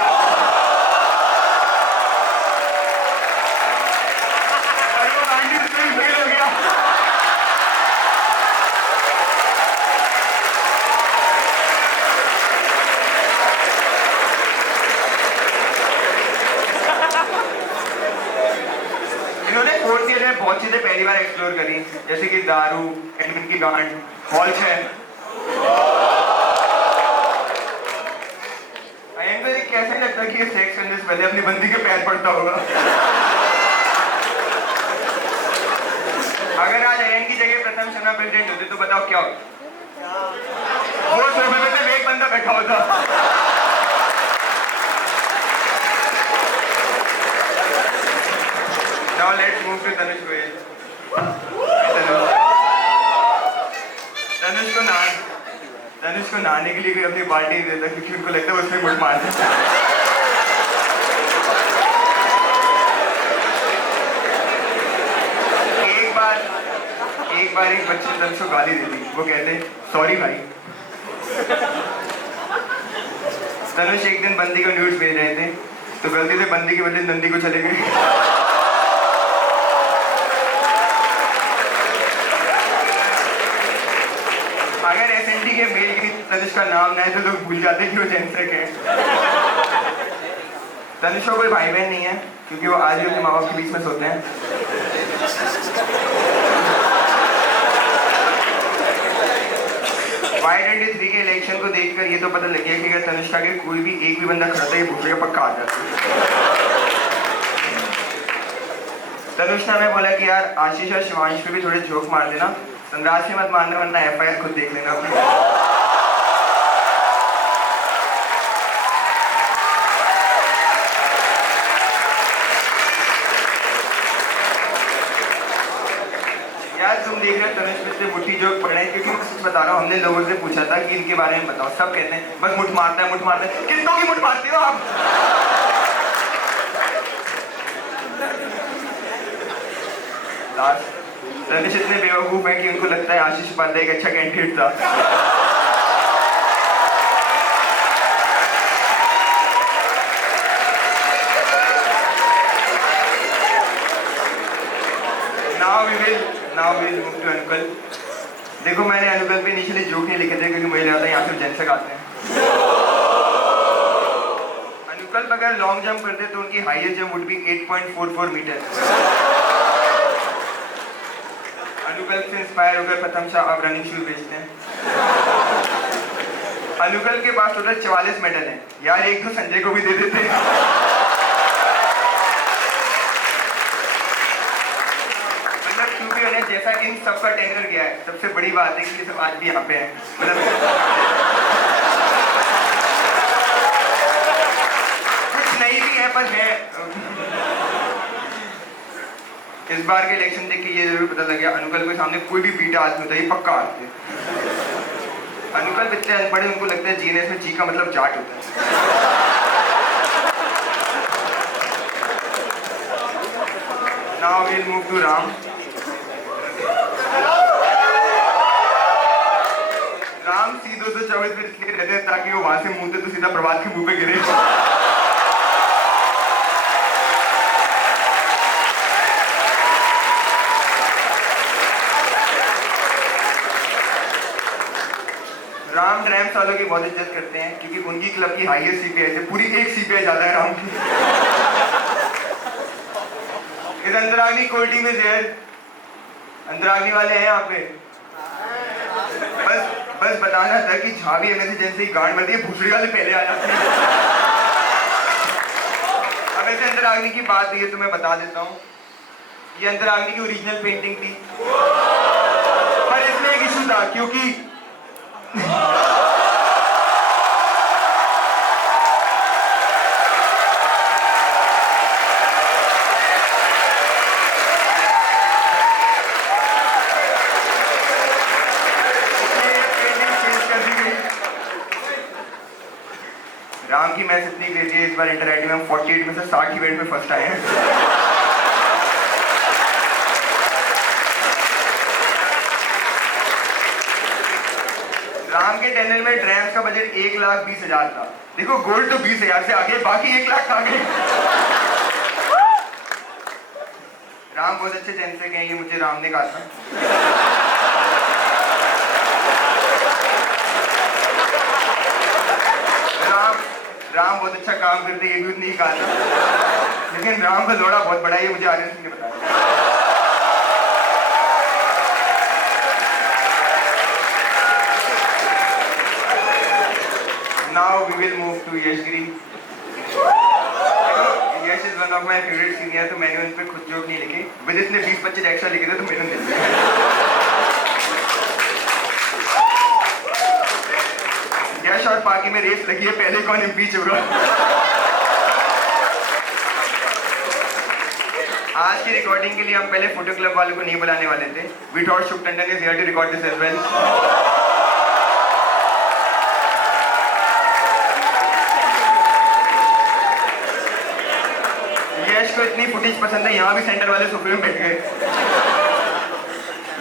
और वो 90 में फेल हो गया। इन्होंने 4th ईयर में बहुत चीजें पहली बार एक्सप्लोर करी, जैसे कि दारू, एडमिन की गांड, हॉल 6। अयन को देख कैसे लगता है कि ये सेक्स करने से पहले अपनी बंदी के पैर पड़ता होगा। अगर आज अयन की जगह प्रथम शर्मा प्रेसिडेंट होते तो बताओ क्या होता? वो सोफे पे सिर्फ एक बंदा बैठा होता। Now let's move to Tanush Goyal. Tanush को नहाने के लिए कोई अपनी बाल्टी नहीं देता क्योंकि उनको लगता है उसमें मुड़ मारना। एक बार एक बच्चे ने तनुष को गाली दे दी। वो कहते सॉरी भाई। तनुष एक दिन बंदी को न्यूज़ भेज रहे थे तो गलती से बंदी के बदले नंदी को चले गए। अगर एसएनडी के मेल की तनुष का नाम ना है तो लोग भूल जाते हैं कि वो जेंसेक है। तनुष का कोई भाई बहन नहीं है क्योंकि वो आज भी अपने माँ बाप के बीच में सोते हैं। Y23 के इलेक्शन को देखकर ये तो पता लग गया कि अगर तनुष्का के कोई भी एक भी बंदा खड़ा था ये भूखे का पक्का आ जाता। तनुष्का ने बोला कि यार आशीष और शिवांश पे भी थोड़े जोक मार देना, संराज से मत मारना वरना FIR खुद देख लेना अपनी। यार तुम देख रहे हो तनुष पे से मुट्ठी जोक पड़ रहे हैं क्योंकि मैं सच बता रहा हूँ, हमने लोगों से पूछा था कि इनके बारे में बताओ, सब कहते हैं बस मुठ मारता है मुठ मारता है। कितनों की मुठ मारती हो आप? तनुष इतने बेवकूफ है कि उनको लगता है आशीष उपाध्याय एक अच्छा कैंडिडेट था। Now we will move to अनुकल। देखो मैंने अनुकल पे इनिशियली जोक नहीं लिखे थे क्योंकि मुझे लगा था यहाँ सिर्फ जनसक आते हैं। अनुकल अगर लॉन्ग जंप करते तो उनकी highest jump would be 8.44 metre. Anukal से इंस्पायर होकर प्रथम शाह अब रनिंग शूज बेचते हैं। अनुकल के पास टोटल 44 मेडल हैं। यार एक तो संजय को भी दे देते। जैसा इन सबका टेंडर गया है, सबसे बड़ी बात है कि ये सब आज भी यहाँ पे हैं। मतलब कुछ नहीं भी है पर है। इस बार के इलेक्शन देख के ये जरूर पता लग गया अनुकल के सामने कोई भी बीटा आदमी होता है ये पक्का आते। अनुकल इतने अनपढ़ उनको लगता है जीने में जी का मतलब जाट होता है। Now we'll move to Ram. Ram C224 पे इसलिए रहते हैं ताकि वो वहां से मुंहते तो सीधा प्रभात के मुंह पे गिरे। राम ड्रैम्स वालों की बहुत इज्जत करते हैं क्योंकि उनकी क्लब की हाईएस्ट CPI से पूरी एक CPI ज्यादा है राम की। इस अंतराग्नि कोई टीम में अंतराग्नि वाले हैं यहाँ पे। बस बताना था कि झावी एमएलसी जैसे ही गांड बढ़ती है भूसड़ी वाले पहले आ जाते हैं। अब ऐसे अंतराग्नि की बात हुई है तो मैं बता देता हूँ, ये अंतराग्नि की ओरिजिनल पेंटिंग थी पर इसमें एक इशू था क्योंकि राम की मैच इतनी क्रेजी है, इस बार इंटरएक्टिव में हम 48 में से 60 इवेंट में फर्स्ट आए हैं। राम के टेनर में ड्रैम्स का बजट 1,20,000 था। देखो गोल्ड तो 20,000 से आगे, बाकी 1 लाख आगे। राम बहुत अच्छे चैन से कहेंगे, मुझे राम ने कहा था। राम बहुत अच्छा काम करते ये भी नहीं कहा था, लेकिन राम का जोड़ा बहुत बड़ा है, ये मुझे आर्यन सिंह ने बताया। Now we will move to Yashgiri. Yash is one of my favourite senior, तो मैंने उन पे खुद जोक नहीं लिखे, विदित ने 20-25 एक्स्ट्रा लिखे थे तो मैंने दे दिया। यश और पाकी में रेस लगी है, पहले कौन इम्पीच होगा। आज की रिकॉर्डिंग के लिए हम पहले फोटो क्लब वालों को नहीं बुलाने वाले थे। We thought Shubh Tandon is here to record this as well. Yash को इतनी फुटेज पसंद है, यहाँ भी सेंटर वाले सोफे में बैठ गए।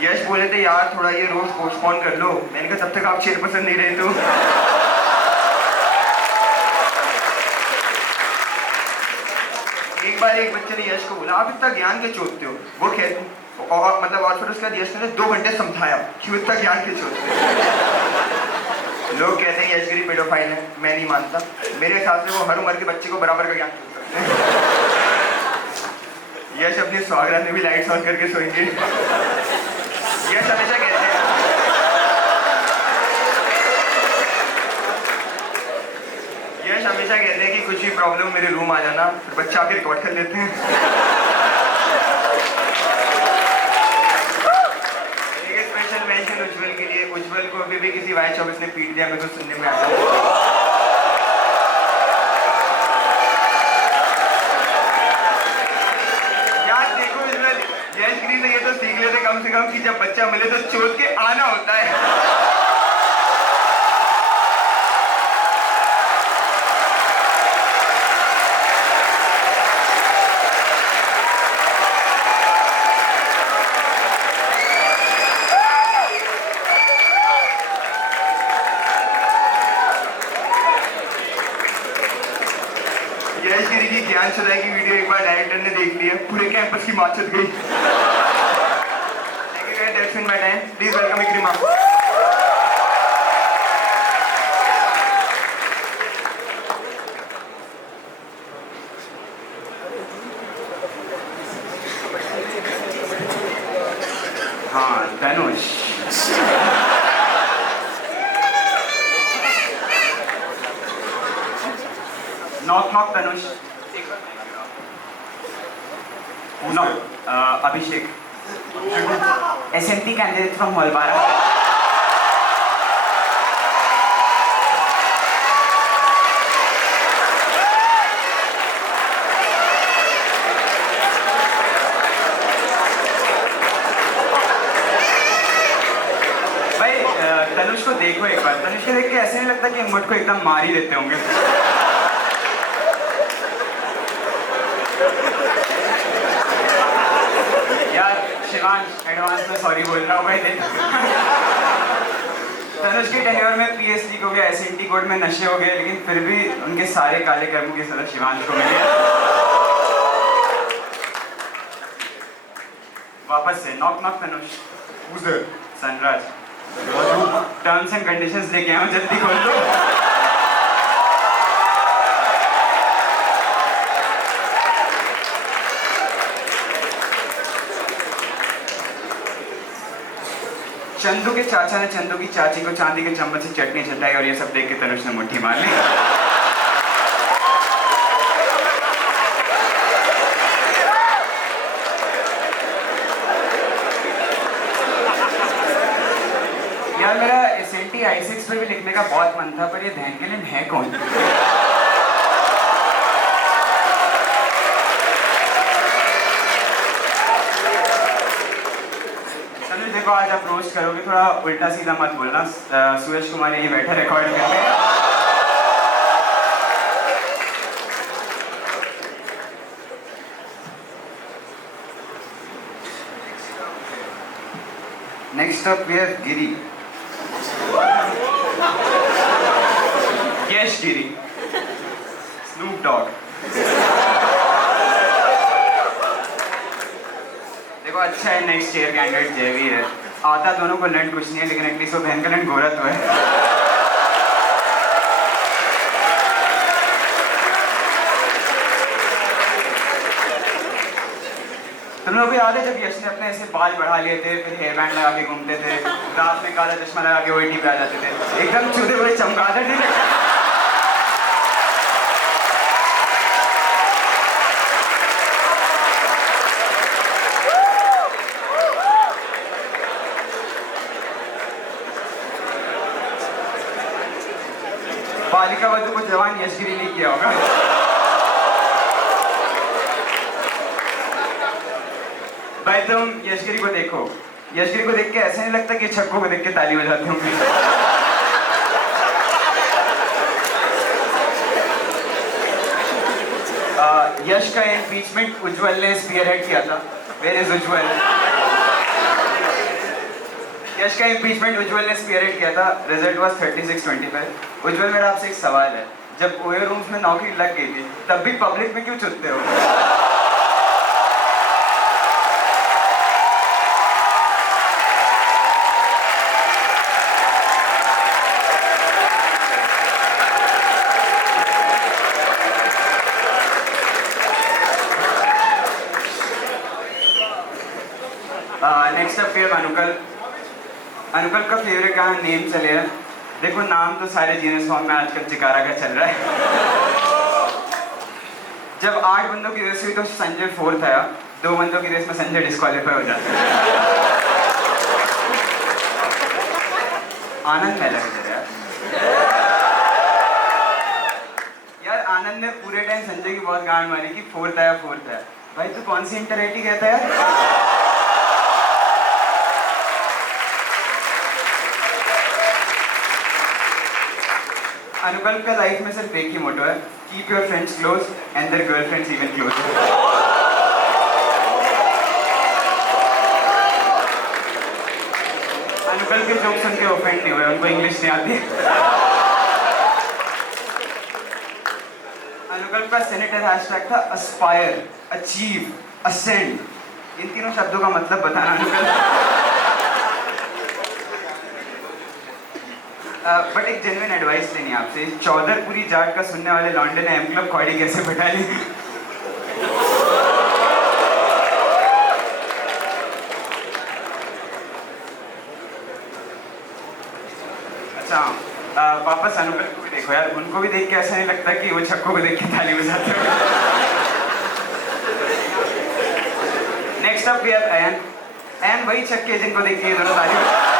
यश बोले थे यार थोड़ा ये रोज पोस्टपोन कर लो, मैंने कहा तब तक आप चेयरपर्सन नहीं रहे तो। एक बार एक बच्चे ने यश को बोला आप इतना ज्ञान के चोटते हो, वो खेल और मतलब और फिर उसके बाद यश ने 2 घंटे समझाया क्यों इतना ज्ञान के चोटते हो। लोग कहते हैं यशगिरी पेडोफाइल है, मैं नहीं मानता, मेरे हिसाब से वो हर उम्र के बच्चे को बराबर का ज्ञान दे सकते हैं। यश अपनी स्वागत में भी लाइट्स ऑन करके सोएंगे। यश हमेशा कहते हैं हमेशा कहते हैं कि कुछ भी प्रॉब्लम मेरे रूम आ जाना, फिर बच्चा आके रिकॉर्ड कर लेते हैं। एक स्पेशल मेंशन उज्जवल के लिए। उज्जवल को अभी भी किसी वाई 24 ने पीट दिया, मेरे को सुनने में आया। यार देखो उज्जवल, यशगिरी से ये तो सीख लेते कम से कम कि जब बच्चा मिले तो चोट के आना होता है। यशगिरी की ज्ञान सुधाई की वीडियो एक बार डायरेक्टर ने देख ली है, पूरे कैंपस की माचत गई। That's been my time. Please welcome Ikrima. हाँ, Dhanush. Knock knock Tanush. No, Abhishek. SMT candidate from Holbara. भाई तनुष को देखो एक बार। तनुष को देख के ऐसे नहीं लगता कि मुझको एकदम मार ही देते होंगे। यार शिवांश, एडवांस में सॉरी बोल रहा हूँ भाई। तनुष के टेन्योर में PS लीक हो गया, SNT कोड में नशे हो गए, लेकिन फिर भी उनके सारे काले कर्मों की सजा शिवांश को मिली। वापस से knock knock Tanush. Sanraj. Terms and conditions लेके आया हूँ, जल्दी खोल दो। चंदू के चाचा ने चंदू की चाची को चांदी के चम्मच से चटनी चटाई और ये सब देख के तनुष ने मुट्ठी मार ली। यार मेरा SNT I6 पे भी लिखने का बहुत मन था, पर ये बहन के लिए है कौन? देखो आज आप रोस्ट करोगे, थोड़ा उल्टा सीधा मत बोलना। सुरेश कुमार यही बैठा रिकॉर्ड करके। Next up we have Giri. Yash Giri. Snoop Dogg. देखो अच्छा है, नेक्स्ट ईयर कैंडिडेट जयवीर है। आता दोनों को लंड कुछ नहीं है, लेकिन एटलीस्ट वो बहन का लंड गोरा तो है। तुम लोगों को याद है जब यश ने अपने ऐसे बाल बढ़ा लिए थे, फिर हेयर बैंड लगा के घूमते थे, रात में काला चश्मा लगा के OIT पे आ जाते थे, एकदम चूते हुए चमकाते थे। बालिका वधू को जवान यशगिरी नहीं किया होगा। भाई तुम यशगिरी को देखो, यशगिरी को देख के ऐसा नहीं लगता कि छक्कों को देख के ताली बजाते होंगे। यश का इम्पीचमेंट उज्जवल ने स्पीयरहेड किया था। वेयर इज उज्जवल? यश का इम्पीचमेंट उज्जवल ने स्पीयरहेड किया था। Result was 36-25। उज्जवल मेरा आपसे एक सवाल है, जब ओए रूम्स में नौकरी लग गई थी तब भी पब्लिक में क्यों चुनते हो? नेक्स्ट अप फिर अनुकल। अनुकल का फेवरेट कहाँ नेम चलेगा। देखो नाम तो सारे जीनस फॉर्म में आजकल चिकारा का चल रहा है। जब 8 बंदों की रेस हुई तो संजय 4th आया, 2 बंदों की रेस में संजय डिस्क्वालीफाई हो जाता है। आनंद में लगे यार, आनंद ने पूरे टाइम संजय की बहुत गांड मारी कि 4th आया। भाई तू कौन सी इंटर आईटी कहता है यार? अनुकल्प का लाइफ में सिर्फ एक ही मोटो है, keep your friends close and their girlfriends even close. Anukalp के जोक सुन के ऑफेंड नहीं हुए, उनको इंग्लिश नहीं आती। अनुकल्प का सेनेटर हैशटैग था अस्पायर, अचीव, असेंड। इन तीनों शब्दों का मतलब बताना अनुकल्प। बट एक जेन्युइन एडवाइस लेनी है आपसे, चौधरपुरी जाट का सुनने वाले लॉन्डे ने एम क्लब कौड़ी कैसे बैठा ली? अच्छा, वापस अनुकल्प को भी देखो यार, उनको भी देख के ऐसा नहीं लगता कि वो छक्कों को देख के ताली बजाते हैं। नेक्स्ट अप वी हैव अयन। अयन वही छक्के जिनको देख के ये दोनों ताली बजाते हैं।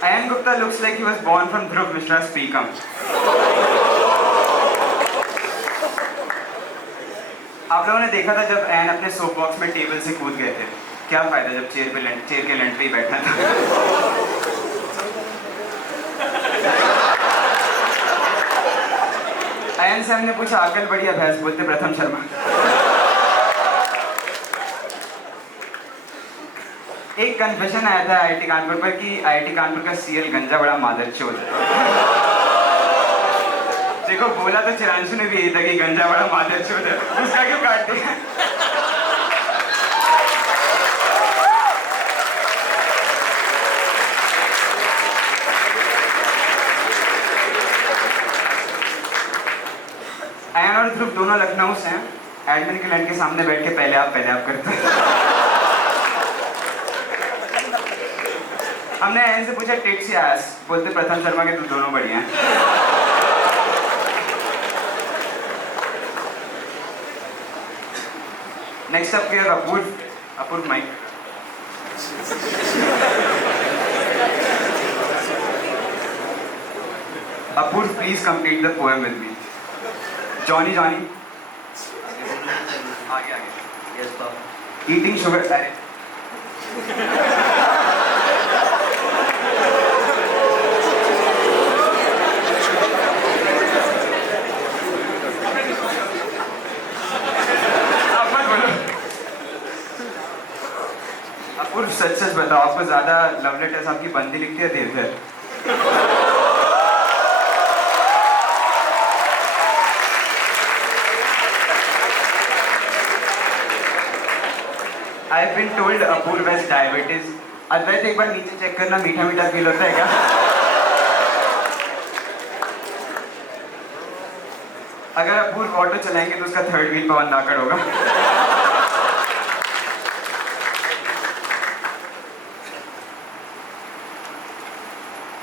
Ayan Gupta looks like he was born from Dhruv Mishra's pre-cum. आप लोगों ने देखा था जब अयन अपने सोप बॉक्स में टेबल से कूद गए थे, क्या फायदा जब चेयर के लेंट पे ही बैठना था। अयन से हमने पूछा अकल बढ़िया भैंस, बोलते प्रथम शर्मा। एक कन्फेशन आया था आईआईटी कानपुर पर कि आईआईटी कानपुर का सीएल गंजा बड़ा मादरचोद है। देखो बोला तो चिरांशु ने भी यही था कि गंजा बड़ा मादरचोद है, उसका क्यों काट दिया? अयन और ध्रुव दोनों लखनऊ से हैं। एडमिन के लैंड के सामने बैठ के पहले आप करते हैं। हमने अयन से पूछा टिट्स या एस, बोलते प्रथम शर्मा के तो दोनों बढ़िया हैं। Next up we have Apoorv mic. Apoorv please complete the poem with me. Johnny आगे यस सर। ईटिंग शुगर, अरे सच बताओ, आपको ज्यादा लव लेटर्स आपकी बंदी लिखती है Deodhar? I have been told Apoorv has diabetes. Advait एक बार नीचे चेक करना, मीठा मीठा फील होता है क्या? अगर अपूर्व ऑटो चलाएंगे तो उसका थर्ड व्हील पवन धाकड़ होगा।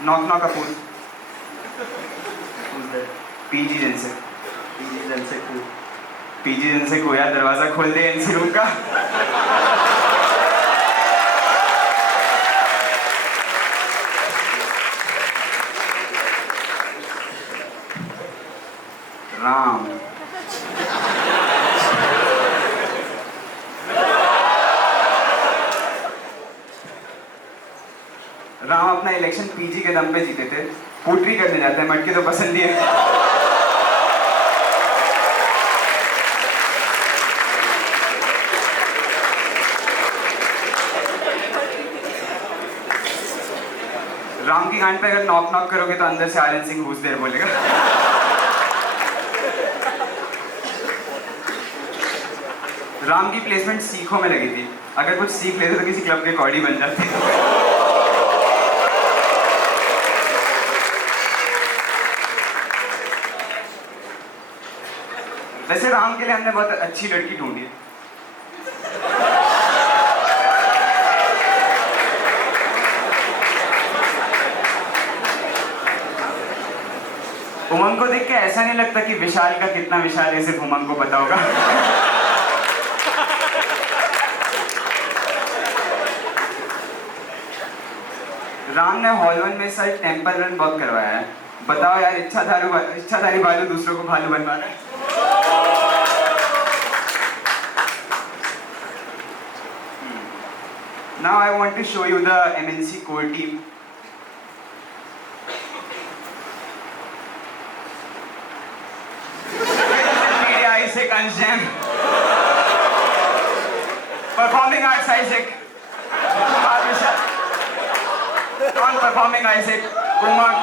नॉक अपूर्व। पीजी जन से कोया दरवाजा खोल दे एनसी रूम का। राम अपना इलेक्शन पीजी के दम पे जीते थे, पोट्री करने जाते हैं, मटके तो पसंद ही है। राम की गांड पे अगर नॉक करोगे तो अंदर से आर्यन सिंह हुज देर बोलेगा। राम की प्लेसमेंट सीखों में लगी थी, अगर कुछ सीख लेते तो किसी क्लब के कॉडी बन जाते। वैसे राम के लिए हमने बहुत अच्छी लड़की ढूंढी है। उमंग को देख के ऐसा नहीं लगता कि विशाल का कितना विशाल है सिर्फ उमंग को पता होगा। राम ने हॉल 1 में सर टेम्पल रन बहुत करवाया है। बताओ यार, इच्छाधारी भालू दूसरों को भालू बनवा रहा है। Now I want to show you the MNC core team. Media Isaac Anjem. Performing Arts Isaac. Non-performing Isaac. Umang.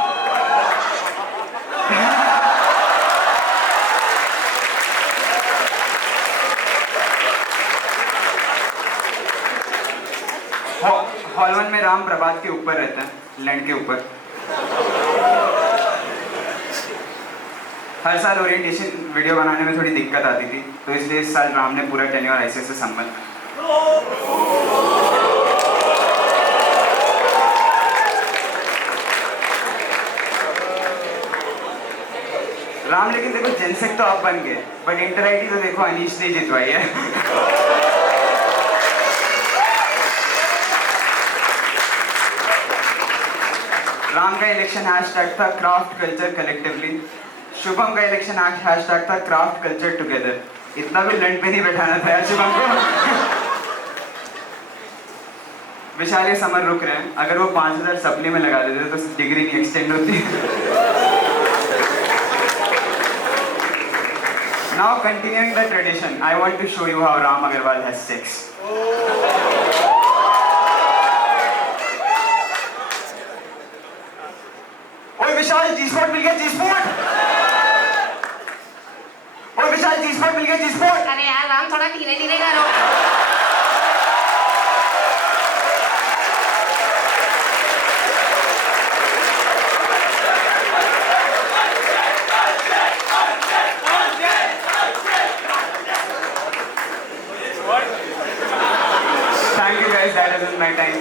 Hall 1 में राम प्रभात के ऊपर रहता है, लैंड के ऊपर। हर साल ओरिएंटेशन वीडियो बनाने में थोड़ी दिक्कत आती थी, तो इसलिए इस साल राम ने पूरा टेन्योर ऐसे से संभल। राम लेकिन देखो जेनसेक तो आप बन गए, बट इंटर आईटी तो देखो अनीश ने जितवाई है। राम का इलेक्शन हैशटैग था क्राफ्ट कल्चर कलेक्टिवली। शुभम का इलेक्शन हैशटैग था क्राफ्ट कल्चर टुगेदर। इतना भी लंड पे नहीं बैठाना था यार शुभम को। विशाल ये समर रुक रहे हैं, अगर वो 5000 सप्ली में लगा देते तो डिग्री नहीं एक्सटेंड होती। Now continuing the tradition, I want to show you how Ram Agarwal has sex. ओए विशाल जी-स्पॉट मिल गया, जी-स्पॉट। ओए विशाल जी-स्पॉट मिल गया, जी-स्पॉट। अरे यार राम थोड़ा धीरे धीरे करो। Thank you guys, that has been my time.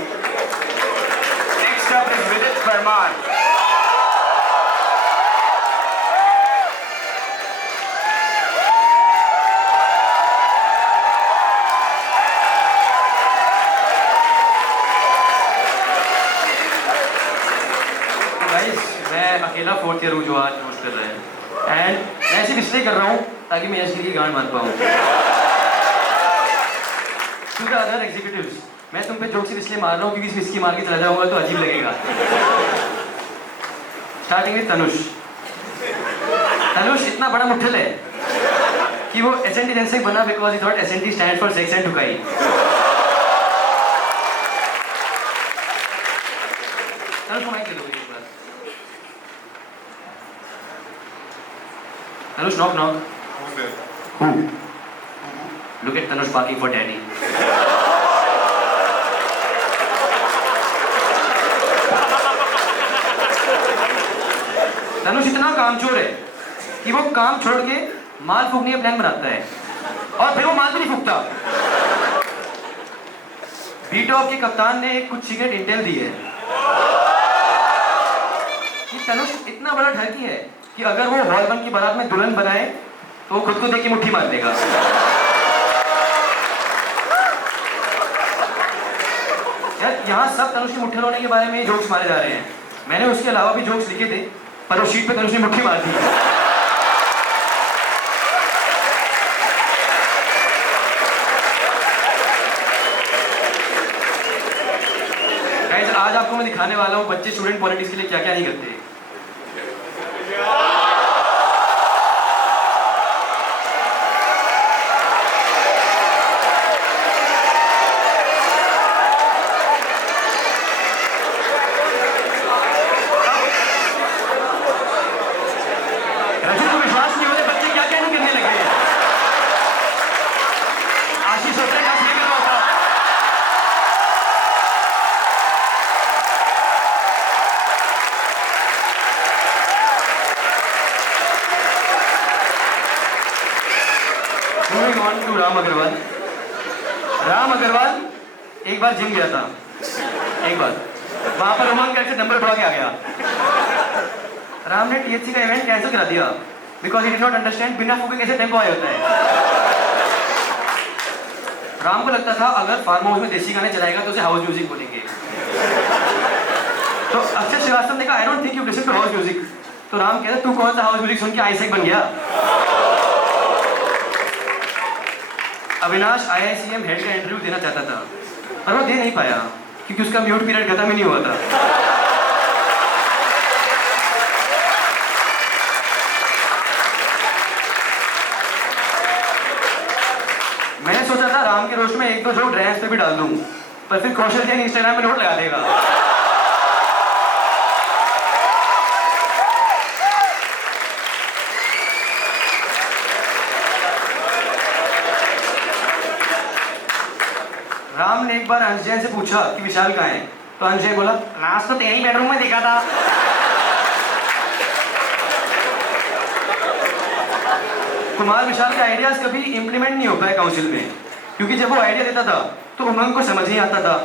Next up is Vidit Parmar. मैं अकेला 4th ईयर हूँ जो आज होस्ट कर रहे हैं, एंड मैं सिर्फ इसलिए कर रहा हूँ ताकि मैं यश की गांड मार पाऊँ। क्योंकि अदर एग्जीक्यूटिव्स, मैं तुम पे जोक सिर्फ इसलिए मार रहा हूँ क्योंकि इस विस्की मार के चला जाऊंगा तो अजीब लगेगा। Starting with Tanush. तनुष इतना बड़ा मुठ्ठल है कि वो एसएनटी जेनसेक बना because he thought SNT stand for sex and ठुकाई। तनुष को माइक दे दो एक बार। Tanush, knock knock. Who's there? Who? Look at Tanush barking for daddy. Tanush इतना कामचोर है कि वो काम छोड़ के माल फूकने का प्लान बनाता है और फिर वो माल भी नहीं फूकता। बीटॉप के कप्तान ने कुछ सीक्रेट इंटेल दी है कि तनुष इतना बड़ा ठगी है कि अगर वो हॉल 1 की बारात में दुल्हन बनाए तो वो खुद को देख के मुट्ठी मार देगा। यार यहाँ सब तनुष के मुट्ठे होने के बारे में जोक्स मारे जा रहे हैं। मैंने उसके अलावा भी जोक्स लिखे थे पर वो शीट पे तनुष ने मुट्ठी मार दी। गाइस आज आपको मैं दिखाने वाला हूँ बच्चे स्टूडेंट पॉलिटिक्स के लिए क्या क्या नहीं करते। राम अग्रवाल। राम अग्रवाल एक बार जिम गया था, एक बार वहां पर उमंग करके नंबर बढ़ा के आ गया। राम ने टीएचसी का इवेंट कैंसिल करा दिया because he did not understand बिना फूके कैसे टेम्पो हाई होता है। राम को लगता था अगर फार्म हाउस में देसी गाने चलाएगा तो उसे हाउस म्यूजिक बोलेंगे। तो अक्षय श्रीवास्तव ने कहा I don't think you listen to house music. तो राम कहता तू कौन सा हाउस म्यूजिक सुन के आईसेक बन गया। अविनाश IICM हेड का इंटरव्यू देना चाहता था पर वो दे नहीं पाया क्योंकि उसका म्यूट पीरियड खत्म ही नहीं हुआ था। मैंने सोचा था राम के रोस्ट में एक दो जोक ड्राइव्स पे भी डाल दूं पर फिर कौशल जैन इंस्टाग्राम में नोट लगा देगा। राम ने एक बार अंश जैन से पूछा कि विशाल कहाँ है तो अंश जैन बोला लास्ट तो तेरी बेडरूम में देखा था। कुमार विशाल के आइडियाज कभी इंप्लीमेंट नहीं हो पाए काउंसिल में क्योंकि जब वो आइडिया देता था तो उमंग को समझ नहीं आता था।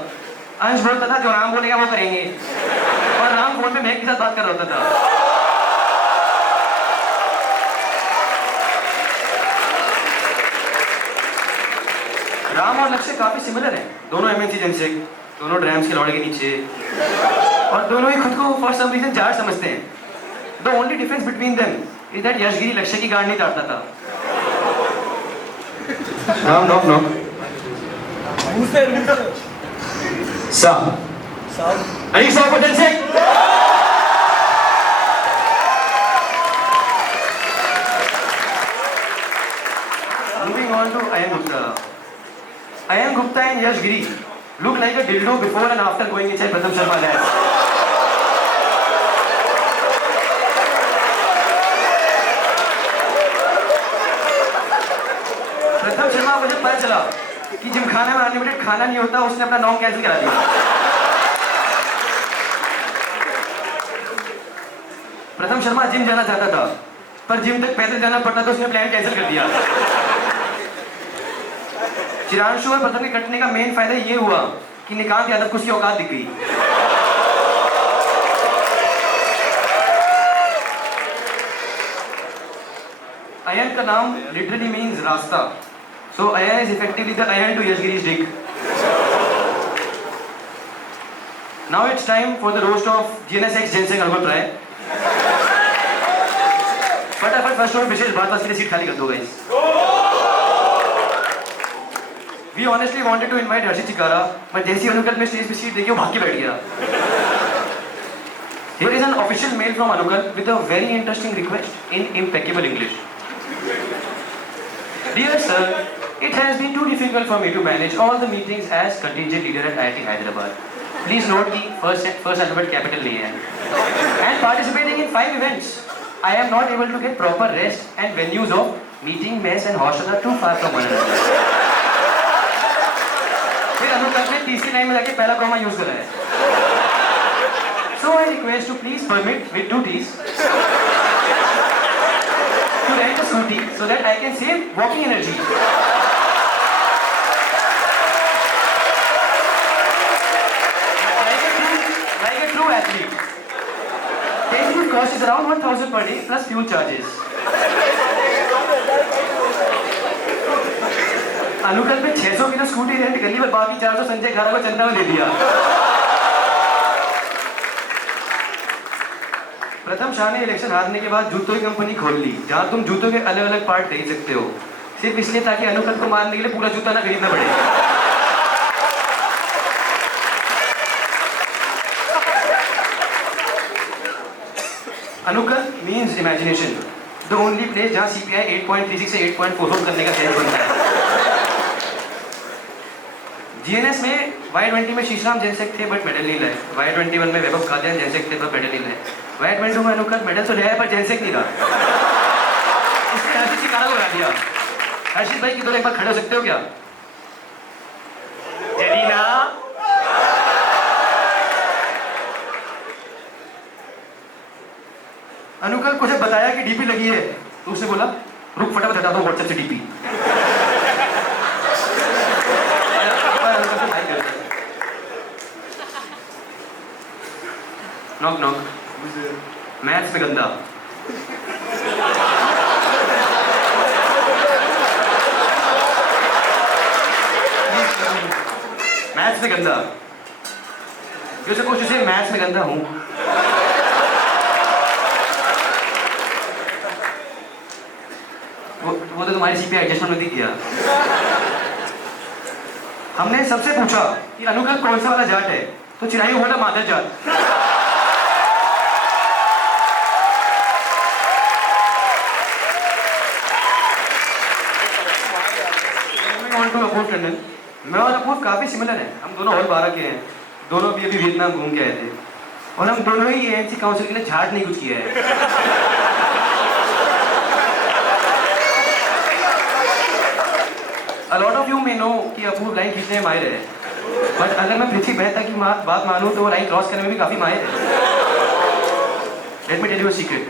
अंश बोलता था जो राम बोलेगा वो करेंगे और राम फोन पे महक के साथ बात कर रहा होता था। राम और लक्ष्य काफी सिमिलर हैं। दोनों MNC जनसेक, दोनों ड्रैम्स के लौड़े के नीचे और दोनों ही खुद को फॉर सम रीजन जार समझते हैं। The only difference between them is that Yashgiri Lakshya की गांड नहीं काटता था। राम नॉक नॉक सा अरे सा को gensec moving on to I am Gupta. I am Gupta and Yash Giri look like a dildo before and after going inside Pratham Sharma labs. प्रथम शर्मा को जब पता चला कि जिमखाना में अनलिमिटेड खाना नहीं होता उसने अपना नाम कैंसिल करा दिया। प्रथम शर्मा जिम जाना चाहता था पर जिम तक पैदल जाना पड़ता तो उसने प्लान कैंसिल कर दिया। चिरांशु और प्रथम के कटने का मेन फायदा ये हुआ कि निकांत यादव को उसकी औकात दिख गई। अयन का नाम लिटरली मीन्स रास्ता, so Ayan is effectively the Ayan to यशगिरी's dick. Now it's time for the roast of GNSX Jenseng Albert Rai. फटाफट फर्स्ट और विशेष बात के लिए सीट खाली कर दो guys. We honestly wanted to invite Harshit Chikara, but जैसी अनुकल में स्टेज पे सीट देखी वो भाग के बैठ गया। Here is an official mail from Anukal with a very interesting request in impeccable English. Dear sir, it has been too difficult for me to manage all the meetings as contingent leader at IIT Hyderabad. Please note the first alphabet capital नहीं है. And participating in 5 events, I am not able to get proper rest and venues of meeting, mess and hostel are too far from one another. फिर अनुकल ने तीसरी लाइन में जाके पहला कॉमा यूज करा है। So I request to please permit with duties to rent a scooty so that I can save walking energy. Like a true athlete. Paying cost is around 1,000 per day plus fuel charges. अनुकल पे 600 की तो स्कूटी रेंट कर ली पर बाकी 400 संजय खारा को चंदा में दे दिया। प्रथम शाह ने इलेक्शन हारने के बाद जूतों की कंपनी खोल ली जहां तुम जूतों के अलग अलग पार्ट खरीद सकते हो सिर्फ इसलिए ताकि अनुकल को मारने के लिए पूरा जूता ना खरीदना पड़े। अनुकल means imagination, the only place जहां CPI 8.36 से 8.44 करने का सेंस बनता है। GNS में Y20 में शीशराम जेनसेक थे बट मेडल नहीं लाए। Y21 में वैभव कादियान जेनसेक थे पर मेडल नहीं लाए। Y22 में अनुकल मेडल तो ले आया पर जेनसेक नहीं रहा। उसने हर्षित चिकारा को हरा दिया। हर्षित भाई किधर एक बार खड़े हो सकते हो क्या? जलीना अनुकल को जब बताया कि डीपी लगी है तो उसने बोला रुक फटाफट हटा दो व्हाट्सएप से डीपी। नॉक नॉक मैथ्स में गंदा। मैथ्स में गंदा। You're supposed to say maths में गंदा हूँ। वो तो तुम्हारी सीपी एडजस्टमेंट में दिख गया। हमने सबसे पूछा कि अनुकल कौन सा वाला जाट है, तो चिरायु बोला मादर जाट। अपूर्व टंडन, मैं और अपूर्व काफी सिमिलर हैं। हम दोनों हॉल 12 के हैं, दोनों भी अभी वियतनाम घूम के आए थे, और हम दोनों ही एएनसी काउंसिल के लिए झाट नहीं कुछ किया है। A lot of you may know कि अपूर्व लाइन खींचने में माहिर है, बट अगर मैं पृथ्वी मेहता की बात मानूं तो वो लाइन क्रॉस करने में भी काफी माहिर है। Let me tell you a secret.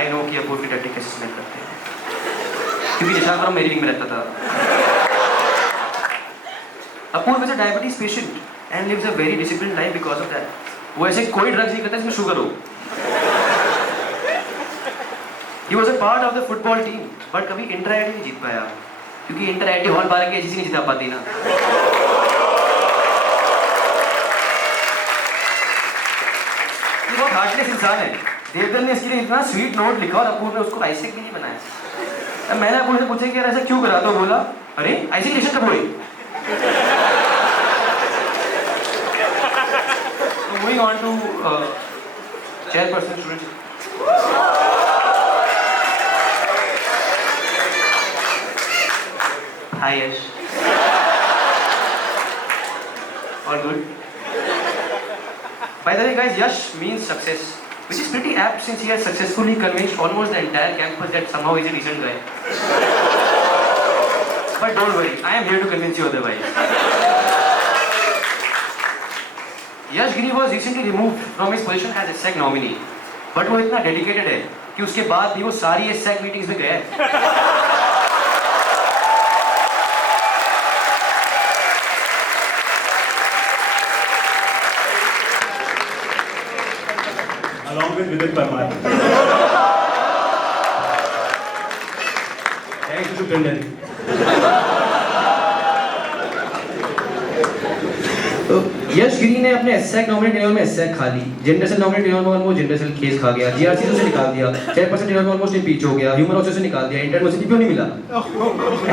I know कि अपूर्व की टैक्टिक कैसे स्मेल करते हैं, क्योंकि निशान मेरी रिंग में रहता था। अपूर्व is a diabetes patient and lives a very disciplined life because of that. वो ऐसे कोई ड्रग्स नहीं करता जिसमें शुगर हो। He was a part of the football team, but कभी इंटर आईटी नहीं जीत पाया, क्योंकि इंटर आईटी हॉल 12 की एजेंसी नहीं जिता पाती ना। ये बहुत हार्टलेस इंसान है। देवदत्त ने इसके लिए इतना स्वीट नोट लिखा और अपूर्व ने उसको आइसेक भी नहीं बनाया। अब मैंने अपूर्व से पूछा कि यार ऐसा क्यों करा, तो बोला अरे आइसेक लेशन कब हुई। Moving on to chairperson students. Hi Yash. All good. By the way guys, Yash means success, which is pretty apt since he has successfully convinced almost the entire campus that somehow he's a decent guy. But don't worry, I am here to convince you otherwise. Yash Giri was recently removed from his position as a SEC nominee, but वो इतना dedicated है कि उसके बाद भी वो सारी SEC meetings में गया है। Along with Vidit Parmar. Thanks to Tandon. यश गिरी ने अपने एसएक नॉमिनेट टेन्योर में एसएक खा ली, जनरल नॉमिनेट टेन्योर में वो जनरल केस खा गया, जीआरसी से निकाल दिया, चेयरपर्सन टेन्योर में ऑलमोस्ट इम्पीच हो गया, ह्यूमन ऑफिसर से निकाल दिया, इंटर्न से क्यों नहीं मिला?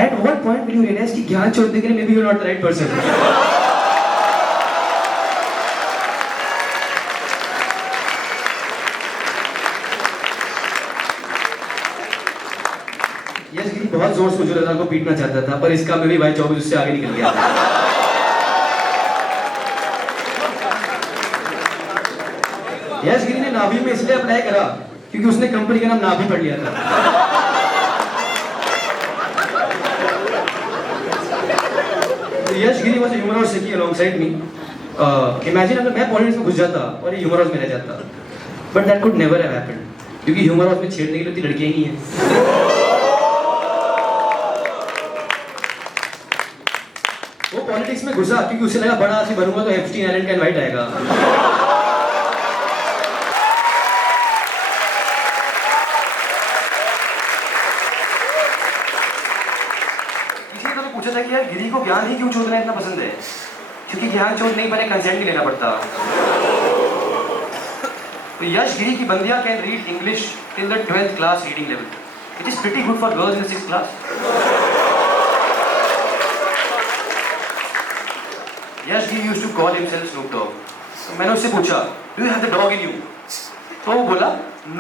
At what point will you realise कि ज्ञान चौधरी के लिए maybe you are not the right person? Yash Giri बहुत जोर से मुझे को पीटना चाहता था, पर इसका में भी भाई 24 उससे आगे निकल गया। यश गिरी ने नाभी में इसलिए अप्लाई करा क्योंकि उसने कंपनी का नाम नाभी पढ़ लिया था। तो यश गिरी वाज ह्यूमर हाउस की अलोंगसाइड मी। इमेजिन अगर मैं पॉलिटिक्स में घुस जाता और ये ह्यूमर हाउस में रह जाता, but that could never have happened, क्योंकि ह्यूमर हाउस में छेड़ने के लिए इतनी लड़कियां ही नहीं हैं। वो पॉलिटिक्स में घुसा क्योंकि उसे लगा बड़ा आदमी बनूंगा तो एप्स्टीन आइलैंड का इनवाइट आएगा। पूछा था कि यार गिरी को ज्ञान ही क्यों चोदना इतना पसंद है, क्योंकि ज्ञान चोद नहीं पहले कंसेंट नहीं लेना पड़ता। तो यश गिरी की बंदियां can read English till the 12th class reading level, it is pretty good for girls in 6th class. Yash Giri used to call himself Snoop Dogg. तो मैंने उससे पूछा do you have the dog in you, तो वो बोला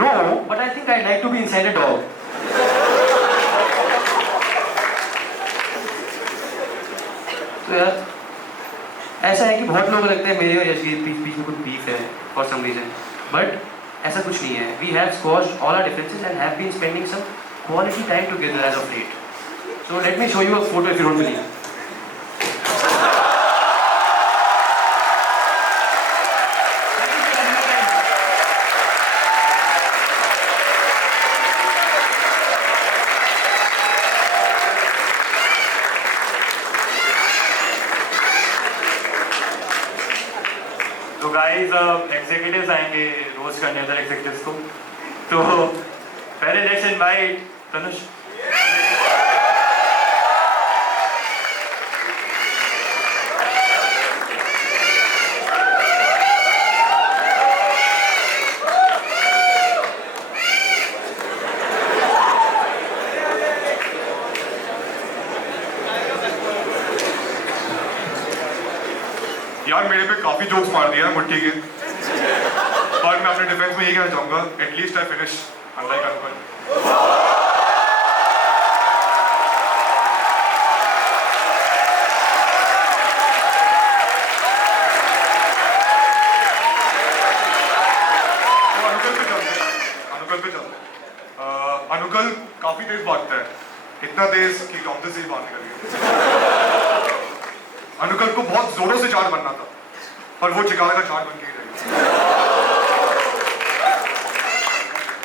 no but I think I like to be inside a dog. तो यार ऐसा है कि बहुत लोगों को लगता है मेरे और यश के बीच में कुछ बीफ है फॉर सम रीजन, बट ऐसा कुछ नहीं है। We have squashed all our differences and have been spending some quality time together as of late. So let me show you a photo if you don't believe. So guys, executives आएंगे रोज करने उधर एग्जीक्यूटिव्स को। तो पहले लेट्स इनवाइट तनुष। यार मेरे पे काफी जोक्स मार दिया है मुट्ठी के, पर मैं अपने डिफेंस में ये कहना चाहूंगा, at least I finish unlike Anupal. तो अनुकल पे चलते अनुकल काफी तेज भागता है, इतना तेज कि टॉमसे से ही बात निकल गई। अनुकल को बहुत जोरों से चार्ट बनना था, पर वो चिकारा का चार्ट बन के ही रह गया।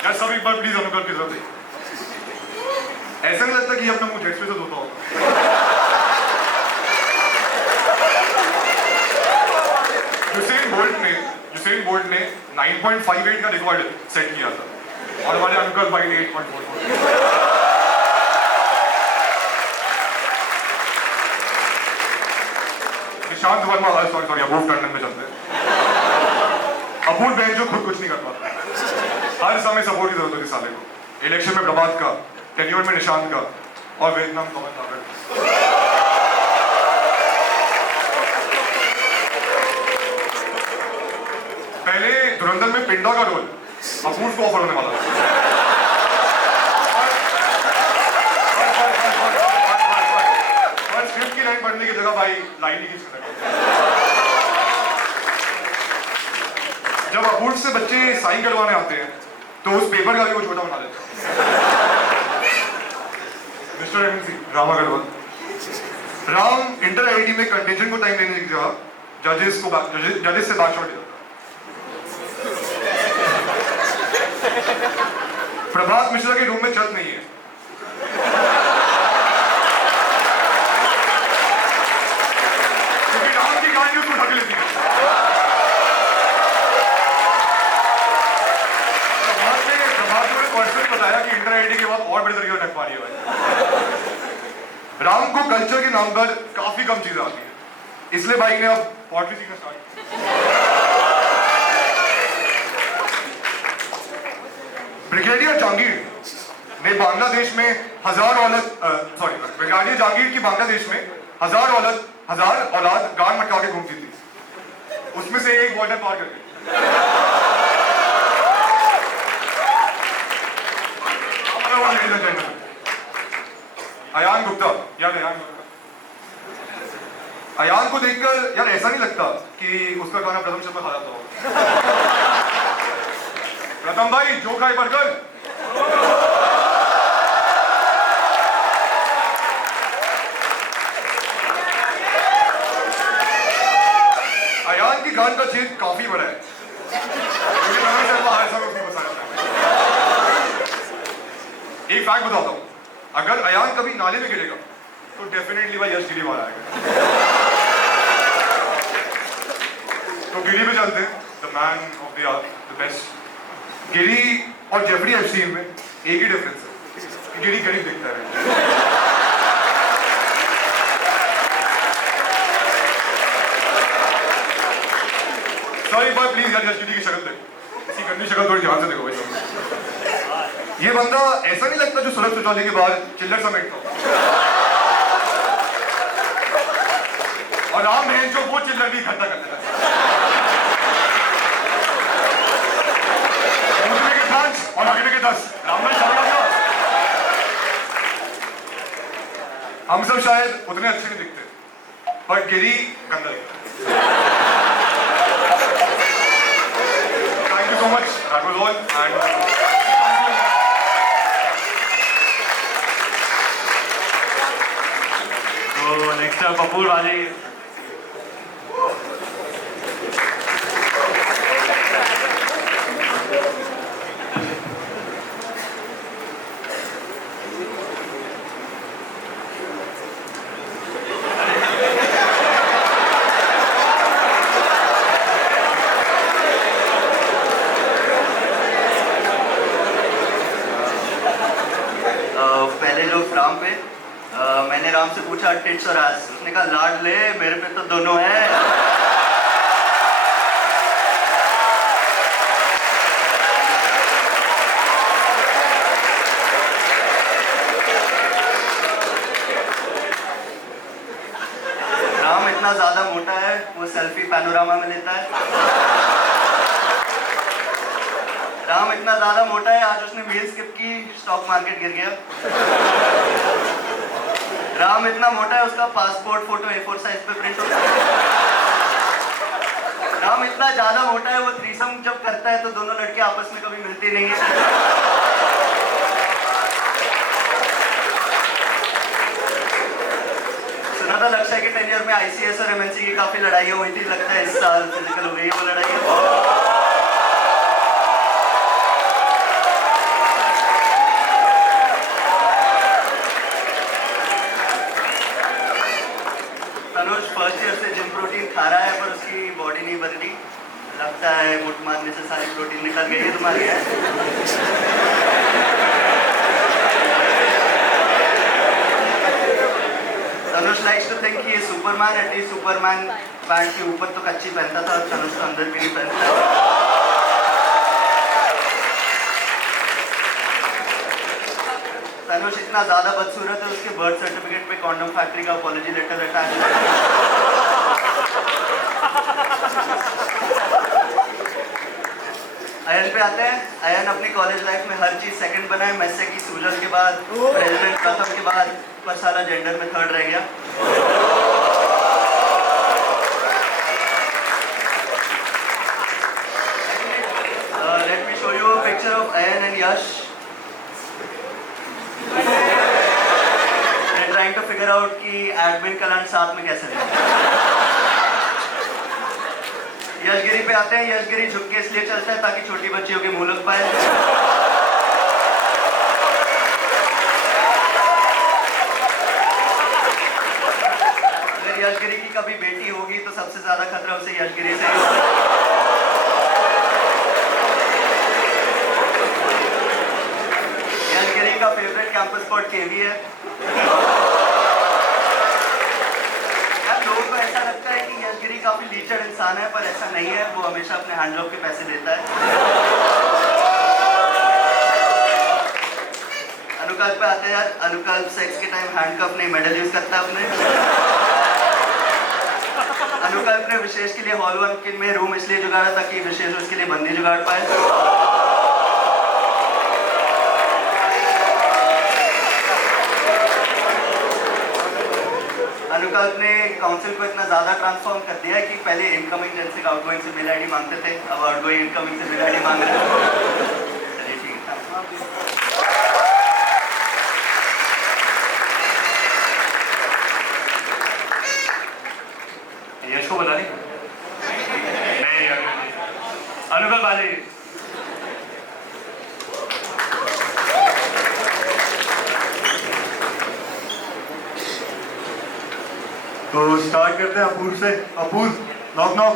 यार सब एक बार प्लीज अनुकल की जरूरत है। ऐसा नहीं लगता कि अपना मुंह जेट्स पे से धोता होगा। यूसेन बोल्ट ने 9.58 का रिकॉर्ड सेट किया था, और हमारे अनुकल भाई ने 8.44। निशांत वर्मा सॉरी अपूर्व टंडन में चलते हैं। अपूर्व बहन जो खुद कुछ नहीं कर पाता, हर समय सपोर्ट की जरूरत होती साले को। इलेक्शन में प्रभात का, टेन्योर में निशांत का, और वियतनाम कमल नागर। पहले धुरंधर में पिंडा का रोल अपूर्व को ऑफर होने वाला था, और स्क्रिप्ट की लाइन पढ़ने की जगह भाई लाइन ही खींच। जब अपूर्व से बच्चे साइन करवाने आते हैं तो उस पेपर का भी वो छोटा बना देते हैं। Mister MC Ram Agarwal. Ram inter IIT में कंटेंशन को टाइम देने की जगह जजेस से बैकशॉट देता। प्रभात मिश्रा के रूम में छत नहीं है, क्योंकि राम की कहानी उसको ढक लेती है। पर्सनली बताया कि इंटर आईआईटी के बाद और बड़े तरीके से ढक पा रही है भाई। राम को कल्चर के नाम पर काफी कम चीजें आती है, इसलिए भाई ने अब पॉलिटिक्स सीखना स्टार्ट किया। ब्रिगेडियर जहांगीर ने बांग्लादेश में ब्रिगेडियर जहांगीर की बांग्लादेश में हजार औलाद गान मटका के घूमती थी, उसमें से एक बॉर्डर पार कर गई। अयान गुप्ता, यार अयान गुप्ता, अयान को देखकर यार ऐसा नहीं लगता कि उसका गाना प्रथम शर्मा खा जाता होगा। प्रथम भाई जो खाए बर्गर। अयान की गान का छेद काफी बड़ा है, क्योंकि प्रथम शर्मा हर समय उसको बसाया था। एक फैक्ट बताता हूँ, अगर अयान कभी नाले में गिरेगा तो डेफिनेटली भाई यश गिरी वाला आएगा। तो गिरी पे चलते हैं, the man of the hour, the best. Giri और जेफरी एप्स्टीन में एक ही डिफरेंस है, गिरी गरीब दिखता है। सॉरी बाय प्लीज यार, यश गिरी की शक्ल देखो, इसकी गंदी शक्ल थोड़ी ध्यान से देखो भाई। ये बंदा ऐसा नहीं लगता जो सूरज सुचाने के बाद चिल्लर समेटता, और राम है जो वो चिल्लर भी इकट्ठा कर देता है। मुझे के 5 और आगे के 10 राम में शामिल। हम सब शायद उतने अच्छे नहीं दिखते, पर गिरी गंदा दिखता। Thank you so much, that was all and next up Apoorv आ जाइए। राम पे। मैंने राम से पूछा टिट्स और एस, उसने कहा लाड ले, मेरे पे तो दोनों है। राम इतना ज्यादा मोटा है वो सेल्फी पैनोरामा में लेता है। राम इतना ज्यादा मोटा है आज उसने मील स्किप की, स्टॉक मार्केट गिर गया। राम इतना मोटा है उसका पासपोर्ट फोटो A4 साइज पे प्रिंट होता है। राम इतना ज्यादा मोटा है वो थ्रीसम जब करता है तो दोनों लड़के आपस में कभी मिलते नहीं है। सुना था लक्ष्य के टेन्योर में ICS और MNC की काफी लड़ाइयाँ हुई थी, लगता है इस साल फिजिकल हो गई है वो लड़ाइयाँ। तनुज फर्स्ट ईयर से जिम प्रोटीन खा रहा है पर उसकी बॉडी नहीं बन रही, लगता है मुठ मारने से सारी प्रोटीन निकल गई है तुम्हारी है। Tanuj likes to think he is Superman, at least Superman pant के ऊपर तो कच्ची पहनता था, और तनुज तो अंदर भी नहीं पहनता। तनुज इतना ज्यादा बदसूरत है उसके बर्थ सर्टिफिकेट पे कॉन्डम फैक्ट्री का अपॉलॉजी लेटर अटैच है। अयन पे आते हैं। अयन अपनी कॉलेज लाइफ में हर चीज सेकंड बनाए, मैसे की सूजन के बाद, प्रेसिडेंट प्रथम के बाद, पर साला जेंडर में थर्ड रह गया। Let me show you a picture of Ayan and Yash. They're trying to figure out कि एडमिन का लंच साथ में कैसे लें। यशगिरी पे आते हैं। यशगिरी झुक के इसलिए चलता है ताकि छोटी बच्चियों के मुंह लग पाए। अगर यशगिरी की कभी बेटी होगी तो सबसे ज्यादा खतरा उसे यशगिरी से ही होगा। यशगिरी का फेवरेट कैंपस स्पॉट केवी है। यार लोगों को ऐसा लगता है कि यशगिरी काफी लीचड़ इंसान है, पर ऐसा नहीं है। वो हमेशा अपने हैंड जॉब के पैसे देता है। अनुकल्प पे आते हैं यार। अनुकल्प सेक्स के टाइम हैंडकफ नहीं, मेडल यूज करता है अपने। अनुकल्प ने विशेष के लिए हॉल 1 में रूम इसलिए जुगाड़ा ताकि विशेष उसके लिए बंदी जुगाड़ पाए। अनुकल्प ने काउंसिल को इतना ज्यादा ट्रांसफॉर्म कर दिया है कि पहले इनकमिंग जन से आउटगोइंग से मेल आईडी मांगते थे, अब आउटगोइंग इनकमिंग से मेल आईडी मांग रहे हैं। चलिए ठीक है। यश को बता दी नहीं यार, अनुकल्प आ जाइए। तो स्टार्ट करते हैं अपूर्व से। अपूर्व, नॉक नॉक।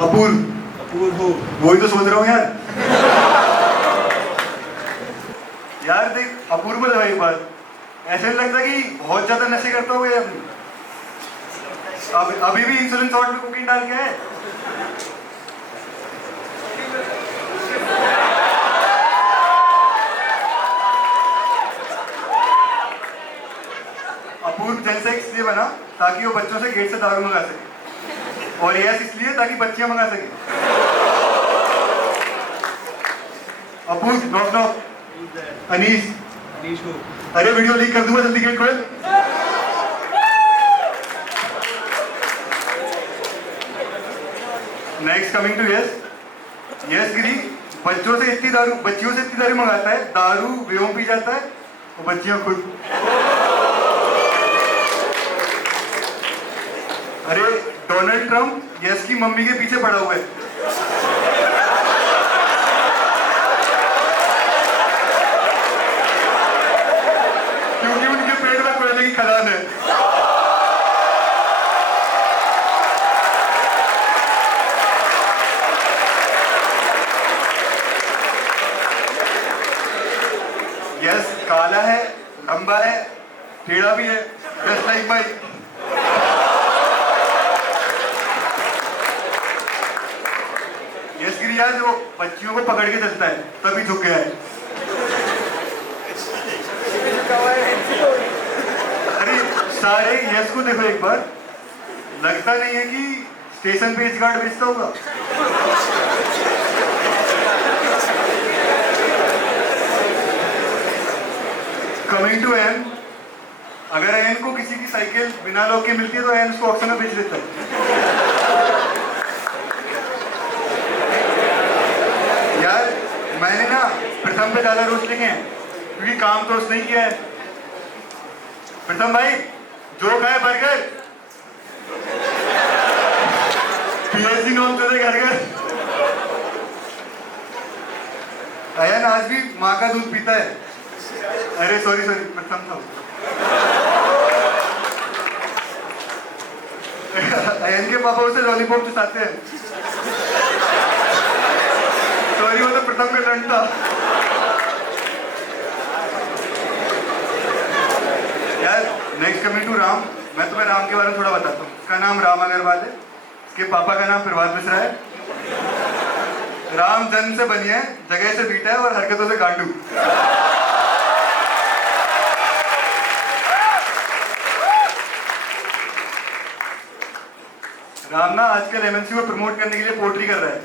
अपूर्व। अपूर्व हो। वही तो सोच रहा हूँ यार। यार देख अपूर्व को एक बार ऐसे नहीं लगता कि बहुत ज्यादा नशे करता हुआ अभी भी इंसुलिन शॉट में कोकीन डाल के है। अपूर्व जनसेक्स इसलिए बना ताकि वो बच्चों से गेट से दारू मंगा सके, और यस इसलिए ताकि बच्चियां मंगा सके। Apoorv, knock knock. अनीश। अनीश को। अरे वीडियो लीक कर दूंगा, जल्दी गेट खोल। Next coming to Yash. Yash गिरी बच्चियों से इतनी दारू मंगाता है, दारू व्योम पी जाता है और बच्चियां खुद। अरे डोनाल्ड ट्रंप यस की मम्मी के पीछे पड़ा हुआ है। क्योंकि उनके पेट में कोयले की खदान है। यस काला है, लंबा है, टेढ़ा भी है, जस्ट लाइक बाइक। यश गिरी यार जो बच्चियों को पकड़ के चलता है तभी झुक गया है। अरे सारे यश को देखो एक बार, लगता नहीं है कि स्टेशन पे इस गार्ड बेचता होगा। कमिंग टू एन, अगर एन को किसी की साइकिल बिना लॉक के मिलती है तो एन उसको ऑक्शन में बेच देता है। यार मैंने ना प्रथम पे ज्यादा रोस्ट लिखे हैं क्योंकि काम तो उसने ही किया है। प्रथम भाई जो खाए बर्गर, पीएचडी नॉन चले घर घर। अयन आज भी माँ का दूध पीता है। अरे सॉरी प्रथम था। अयन के पापा उसे लॉलीपॉप चुसाते हैं। सॉरी वो तो प्रथम का टर्न था। यार नेक्स्ट कमिंग टू राम, मैं तुम्हें राम के बारे में थोड़ा बताता हूँ। उसका नाम राम अग्रवाल है, उसके पापा का नाम प्रभात मिश्रा है। राम जन्म से बनी है, जगह से बीटा है और हरकतों से गांडू। राम ना आजकल एमएनसी को प्रमोट करने के लिए पोट्री कर रहा है।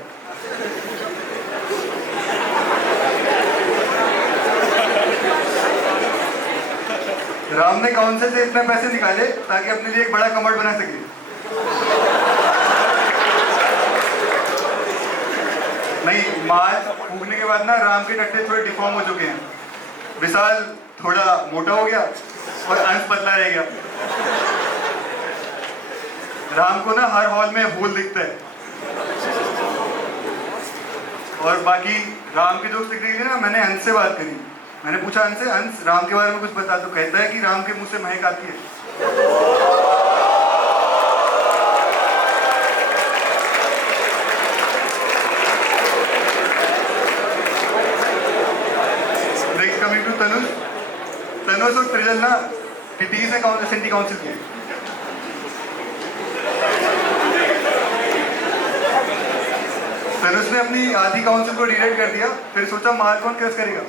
राम ने काउंसिल से इतने पैसे निकाले ताकि अपने लिए एक बड़ा कमोड बना सके। नहीं, माल फूकने के बाद ना राम के टट्टे थोड़े डिफॉर्म हो चुके हैं। विशाल थोड़ा मोटा हो गया और अंश पतला रह गया। राम को ना हर हॉल में होल दिखता है। और बाकी राम के जोक्स दिख रही थी ना, मैंने अंश से बात करी। मैंने पूछा अंश से, अंश राम के बारे में कुछ बता। तो कहता है कि राम के मुंह से महक आती है। कमिंग टू तनुष, तनुष और त्रिजल ना टीटी से सिटी काउंसिल की। तनुष ने अपनी आधी काउंसिल को डिलीट कर दिया, फिर सोचा मार कौन केस करेगा।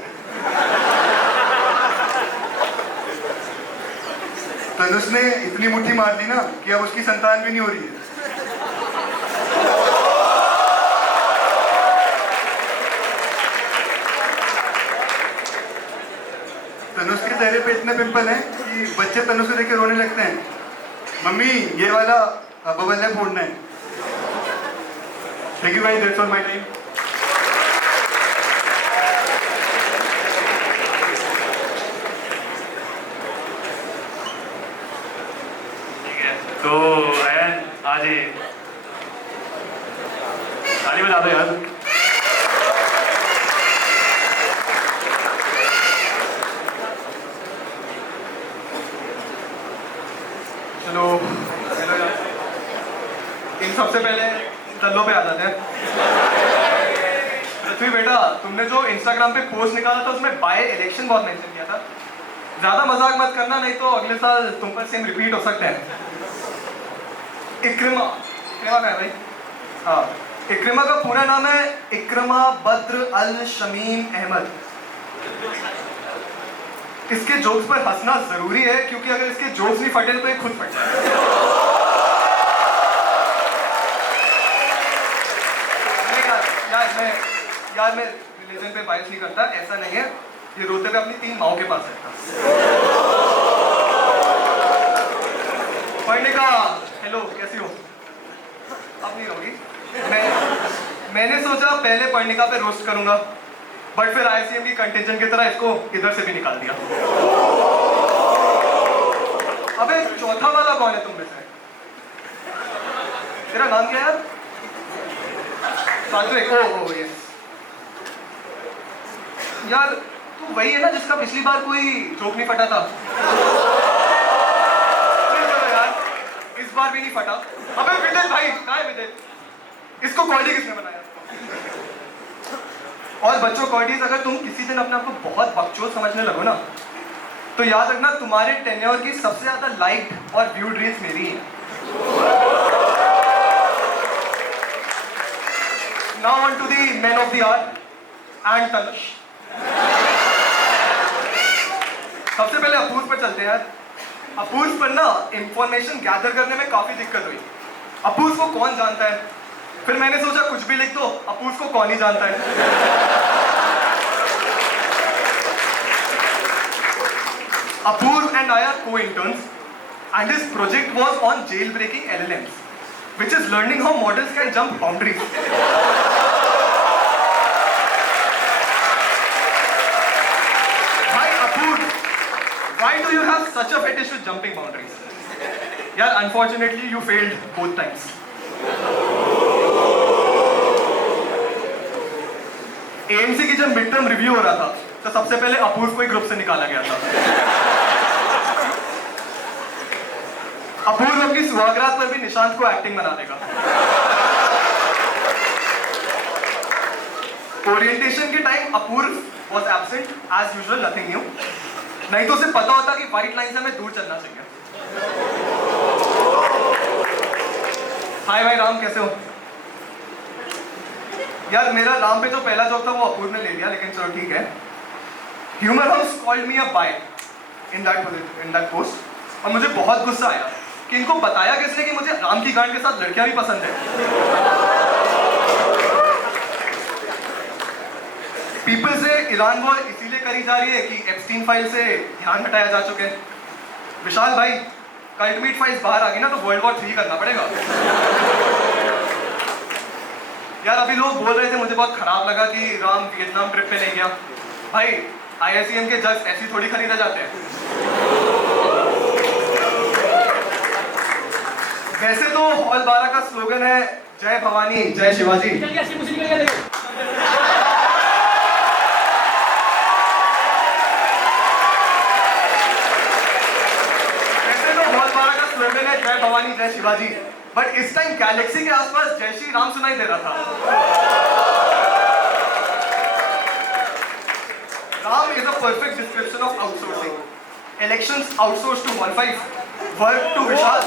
तनुष ने इतनी मुट्ठी मार दी ना कि अब उसकी संतान भी नहीं हो रही है। तनुष के चेहरे पे इतने पिंपल हैं कि बच्चे तनुष को देख के रोने लगते हैं। मम्मी ये वाला बबल है फोड़ना है। Thank you guys, that's all my time. ठीक है, तो अयन आज ताली बजा दो यार। चलो हेलो यार, इन सबसे पहले तल्लों पे आ जाते हैं। पृथ्वी बेटा, तुमने जो इंस्टाग्राम पे पोस्ट निकाला था उसमें बाय इलेक्शन बहुत मेंशन किया था। ज्यादा मजाक मत करना, नहीं तो अगले साल तुम पर सेम रिपीट हो सकते हैं। इक्रिमा क्या है भाई? हाँ, इक्रिमा का पूरा नाम है इक्रमा बद्र अल शमीम अहमद। इसके जोक्स पर हंसना जरूरी है क्योंकि अगर इसके जोक्स नहीं फटे तो ये खुद फटता है। यार मैं रिलीजन पे बाइस नहीं करता, ऐसा नहीं है। ये रोते पे अपनी 3 माओ के पास रहता। पर्णिका, हेलो कैसी हो? अब नहीं रहोगी। मैंने सोचा पहले पर्णिका पे रोस्ट करूंगा, बट फिर आईसीएम की कंटेंजन की तरह इसको इधर से भी निकाल दिया। अबे चौथा वाला कौन है तुम में से? तेरा नाम क्या है? सात्विक। ओ यस यार, तू वही है ना जिसका पिछली बार कोई जोक नहीं फटा था? यार इस बार भी नहीं फटा। अबे विदेश भाई, कहाँ है विदेश? इसको कॉडी किसने बनाया? और बच्चों कॉडीज, अगर तुम किसी दिन अपने आप को बहुत बकचोद समझने लगो ना तो याद रखना तुम्हारे टेन्योर की सबसे ज्यादा लाइक्ड और व्यूड रील्स मेरी हैं। Now on to the men of the hour and Tanush. सबसे पहले अपूर्व पर चलते हैं यार। अपूर्व पर ना इंफॉर्मेशन गैदर करने में काफी दिक्कत हुई। अपूर्व को कौन जानता है? फिर मैंने सोचा कुछ भी लिख दो, अपूर्व को कौन ही जानता है। Apurv and I are co-interns, and his project was on jailbreaking LLMs, which is learning how models can jump boundaries. Hi Apurv, why do you have such a fetish with jumping boundaries? Yeah, unfortunately you failed both times. AMC की जब मिड टर्म रिव्यू हो रहा था तो सबसे पहले अपूर्व को ही ग्रुप से निकाला गया था। अपूर्व अपनी सुहागरात पर भी निशांत को एक्टिंग बना देगा। ओरिएंटेशन के time Apoorv was absent as usual, nothing new. नहीं तो उसे पता होता कि व्हाइट लाइन से हमें दूर चलना चाहिए। हाय भाई राम, कैसे हो? यार मेरा राम पे जो पहला जोक था वो अपूर्व ने ले लिया, लेकिन चलो ठीक है। Humour house called me a bye in that post, और मुझे बहुत गुस्सा आया कि इनको बताया किसने कि मुझे राम की गांड के साथ लड़कियां भी पसंद है। पीपल से ईरान वॉर इसीलिए करी जा रही है कि एप्स्टीन फाइल से ध्यान हटाया जा चुके हैं। विशाल भाई, कल्टमीट फाइल्स बाहर आ गई ना तो वर्ल्ड वॉर 3 करना पड़ेगा। यार अभी लोग बोल रहे थे, मुझे बहुत खराब लगा कि राम वियतनाम ट्रिप पे नहीं गया। भाई IICM के जज ऐसी थोड़ी खरीदे जाते हैं। वैसे तो हॉल 12 का स्लोगन है जय भवानी जय शिवाजी। वैसे तो हॉल 12 का स्लोगन है जय भवानी जय शिवाजी, बट इस टाइम गैलेक्सी के आसपास जय श्री राम सुनाई दे रहा था। Ram is a perfect description of outsourcing. Elections outsourced to 1-5, work to Vishal,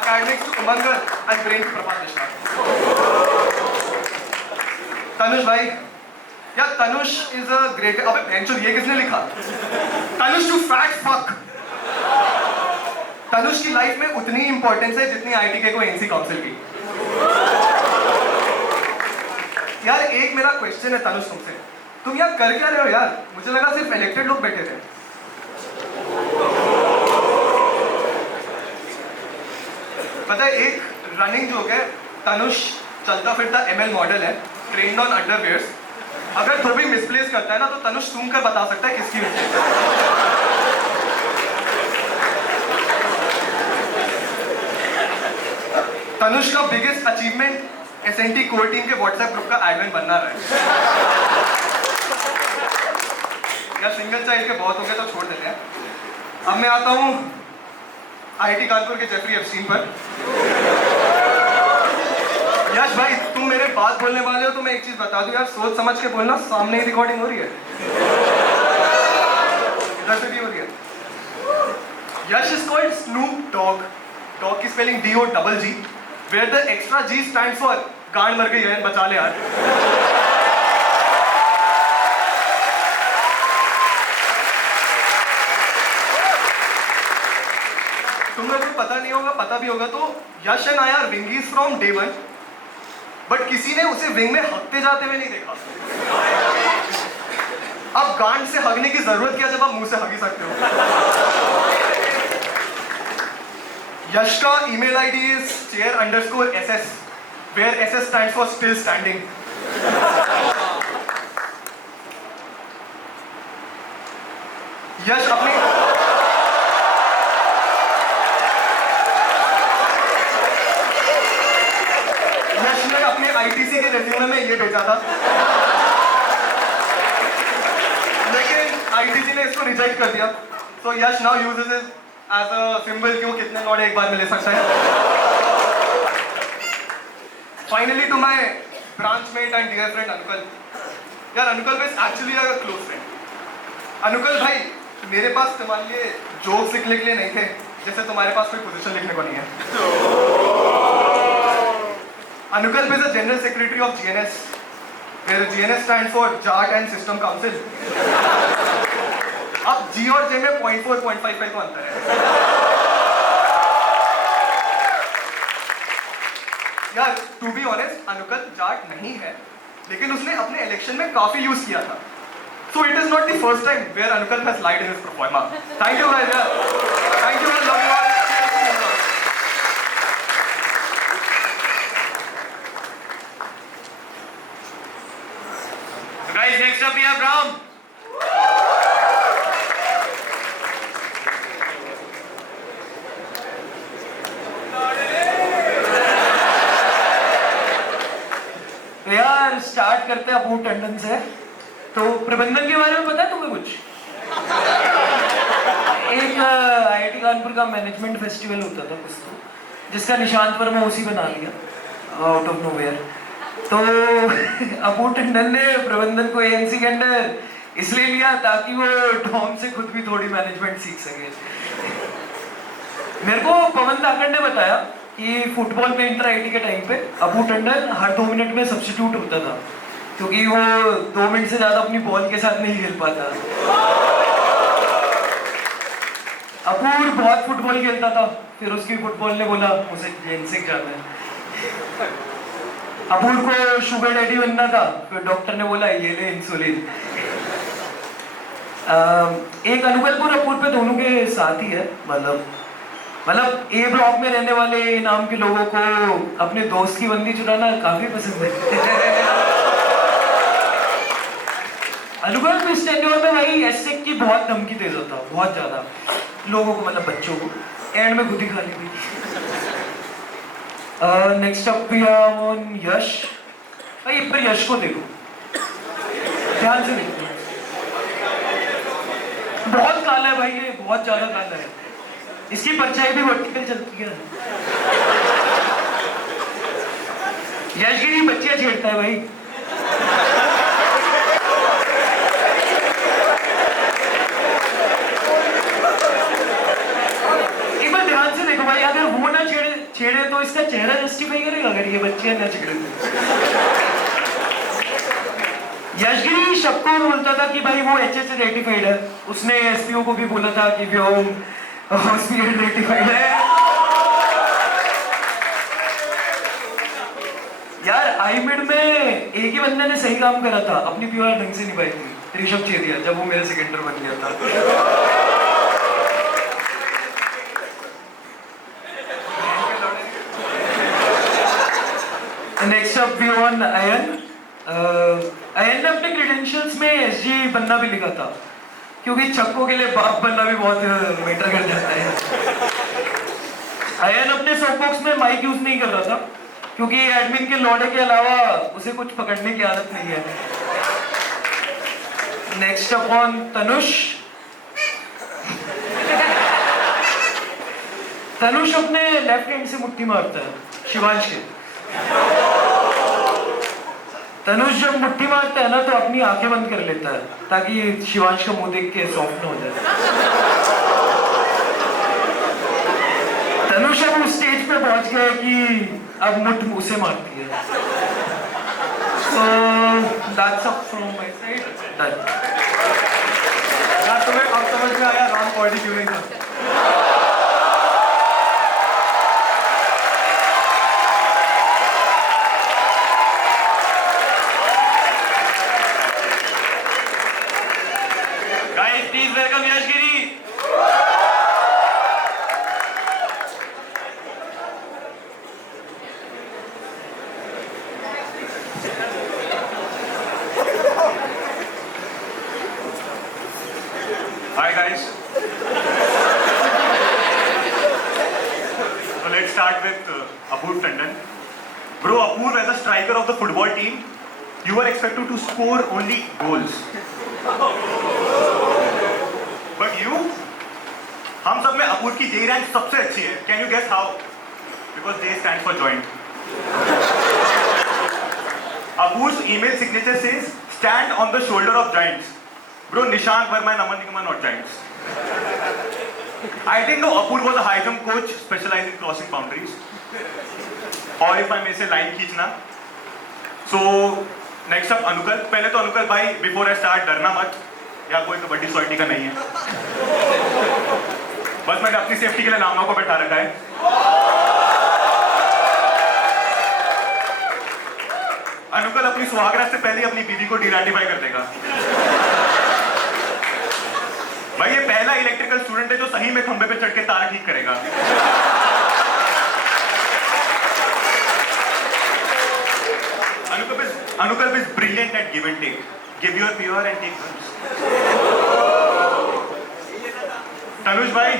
academics to Umangar, and brain to Prabhat Mishra. Tanush भाई, यार Tanush is a great. अबे बेंचो ये किसने लिखा? Tanush to fat fuck. Tanush की लाइफ में उतनी इंपॉर्टेंस है जितनी IIT को NC काउंसिल की। यार एक मेरा क्वेश्चन है तनुष तुमसे, तुम यार कर क्या रहे हो यार? मुझे लगा सिर्फ इलेक्टेड लोग बैठे थे। पता है एक रनिंग जोक है, तनुष चलता फिरता ML मॉडल है, ट्रेन्ड ऑन अंडरवेयर्स। अगर धोबी मिसप्लेस करता है ना तो तनुष सूंघ कर बता सकता है किसकी मिस्टेक है। तनुष का biggest achievement SNT core team के व्हाट्सएप ग्रुप का एडमिन बनना रहा है। या सिंगल चाइल्ड के बहुत हो गए तो छोड़ देते हैं। अब मैं आता हूँ IIT कानपुर के जेफरी एप्स्टीन पर। यश भाई तुम मेरे बात बोलने वाले हो तो मैं एक चीज बता दूं यार, सोच समझ के बोलना, सामने ही रिकॉर्डिंग हो रही है, इधर से भी हो रही है। Yash is called Snoop Dogg, dog की spelling DOGG, where the extra G stands for गांड मर गई है, बचा ले यार। तुम लोगों को पता नहीं होगा, पता भी होगा तो Yash and I are wingies from day 1, but किसी ने उसे विंग में हगते जाते हुए नहीं देखा। अब गांड से हगने की जरूरत क्या जब आप मुंह से हग ही सकते हो। यश का email ID is chair_SS, where SS stands for still standing. यश अपने ITC के रेज्यूमे में ये भेजा था, लेकिन ITC ने इसको रिजेक्ट कर दिया। तो Yash now uses it as a symbol कि वो कितने नोट एक बार में ले सकता है। Finally to my branchmate and dear friend Anukal. यार Anukal is actually a close friend. Anukal भाई मेरे पास तुम्हारे लिए जोक्स लिखने के लिए नहीं थे, जैसे तुम्हारे पास कोई पोजीशन लिखने को नहीं है। अनुकल्प is the General Secretary of GNS, where GNS stands for Chart and System Council. अब G और J में 0.4 0.55 तो अंतर है। यार to be honest, Anukalp Jat नहीं है, लेकिन उसने अपने इलेक्शन में काफी यूज किया था। So it is not the first time where Anukalp has lied in his performa. Thank you guys. Yeah. Thank you. I love you all. So guys, next up we have Ram. तो यार स्टार्ट करते हैं अपूर्व टंडन से। तो प्रबंधन के बारे में पता है तुम्हें कुछ? एक आईआईटी कानपुर का मैनेजमेंट फेस्टिवल होता था कुछ तो, जिसका निशांत वर्मा उसी बना लिया आउट ऑफ नोवेयर। तो अपूर्व टंडन ने प्रबंधन को एएनसी के अंदर इसलिए लिया ताकि वो टॉम से खुद भी थोड़ी मैनेजमेंट सीख सके। मेरे को पवन धाकड़ ने बताया कि फुटबॉल में इंटर आईटी के टाइम पे अपूर्व टंडन हर 2 मिनट में सब्स्टिट्यूट होता था, क्योंकि वो 2 मिनट से ज्यादा अपनी बॉल के साथ नहीं खेल पाता। अपूर्व बहुत फुटबॉल खेलता था, फिर उसकी फुटबॉल ने बोला उसे जेनसिक जाना है। अपूर्व को शुगर डैडी बनना था, फिर डॉक्टर ने बोला ये ले इंसुलिन। एक अनुकल्प और अपूर्व पे दोनों के साथ ही है, मतलब ए ब्लॉक में रहने वाले नाम के लोगों को अपने दोस्त की बंदी चुराना काफी पसंद है। अनुकल्प इस टेन्योर में भाई एससेक की बहुत धमकी दे देता, बहुत ज्यादा लोगों को, मतलब बच्चों को। एंड में खुद ही खा ली गई। Next up we are on Yash. भाई एक बार यश को देखो, ध्यान से देखो, बहुत काला है भाई, ये बहुत ज्यादा काला है। इसकी परछाई भी वर्टिकल चलती है। यशगिरी बच्चियां छेड़ता है भाई। एक बार ध्यान से देखो भाई, अगर वो ना छेड़े तो इसका चेहरा जस्टिफाई करेगा अगर ये बच्चियां ना छेड़े। यशगिरी सबको बोलता था कि भाई वो एचएच रेटिफाइड है। उसने एसपीओ को भी बोला था कि व्योम हॉस्पिटल रेटिफाइड है। यार आईमिड में एक ही बंदे ने सही काम करा था, अपनी प्योर ढंग से निभाई थी, ऋषभ चेदिया, जब वो मेरे सेकेंडर बन गया था। नेक्स्ट अप वी ऑन अयन। अयन ने अपने क्रेडेंशियल्स में एसजी बनना भी लिखा था, क्योंकि छक्कों के लिए बाप बनना भी बहुत मैटर कर जाता है। अयन अपने सॉफ्टबॉक्स में माइक यूज नहीं कर रहा था, क्योंकि एडमिन के लौड़े के अलावा उसे कुछ पकड़ने की आदत नहीं है। Next upon Tanush. तनुष अपने लेफ्ट हैंड से मुट्ठी मारता है शिवांश के। तनुष जब मुट्ठी मारता है ना तो अपनी आंखें बंद कर लेता है, ताकि शिवांश का मुंह देख के सॉफ्ट ना हो जाए। तनुष अब उस स्टेज पे पहुंच गया कि अब मुठ उसे मारती है। So that's up from my side. Done. यार तुम्हें अब समझ में आया राम कॉमेडी क्यों नहीं था? Guys, please welcome Yashgiri. Hi guys. So let's start with Apoorv Tandon. Bro, Apoorv, as a striker of the football team, you were expected to score only goals. But you, हम सब में अपूर्व की J rank सबसे अच्छी है. Can you guess how? Because J stands for joint. Apoorv's email signature says, "Stand on the shoulder of giants." Bro, Nishant Verma and Aman Nikama not giants. I didn't know Apur was a high jump coach specializing in crossing boundaries. Or if I may say line खींचना. So next up अनुकल. पहले तो अनुकल भाई before I start डरना मत. या कोई कबड्डी सोसाइटी का नहीं है. बस मैंने अपनी सेफ्टी के लिए नामों को बैठा रखा है. अनुकल अपनी सुहागरात से पहले अपनी बीवी को डिराटिफाई कर देगा. भाई ये पहला इलेक्ट्रिकल स्टूडेंट है जो सही में खंबे पे चढ़ के तार ठीक करेगा. Anukal is brilliant at give and take. Give your pure and take guns. Tanush bhai,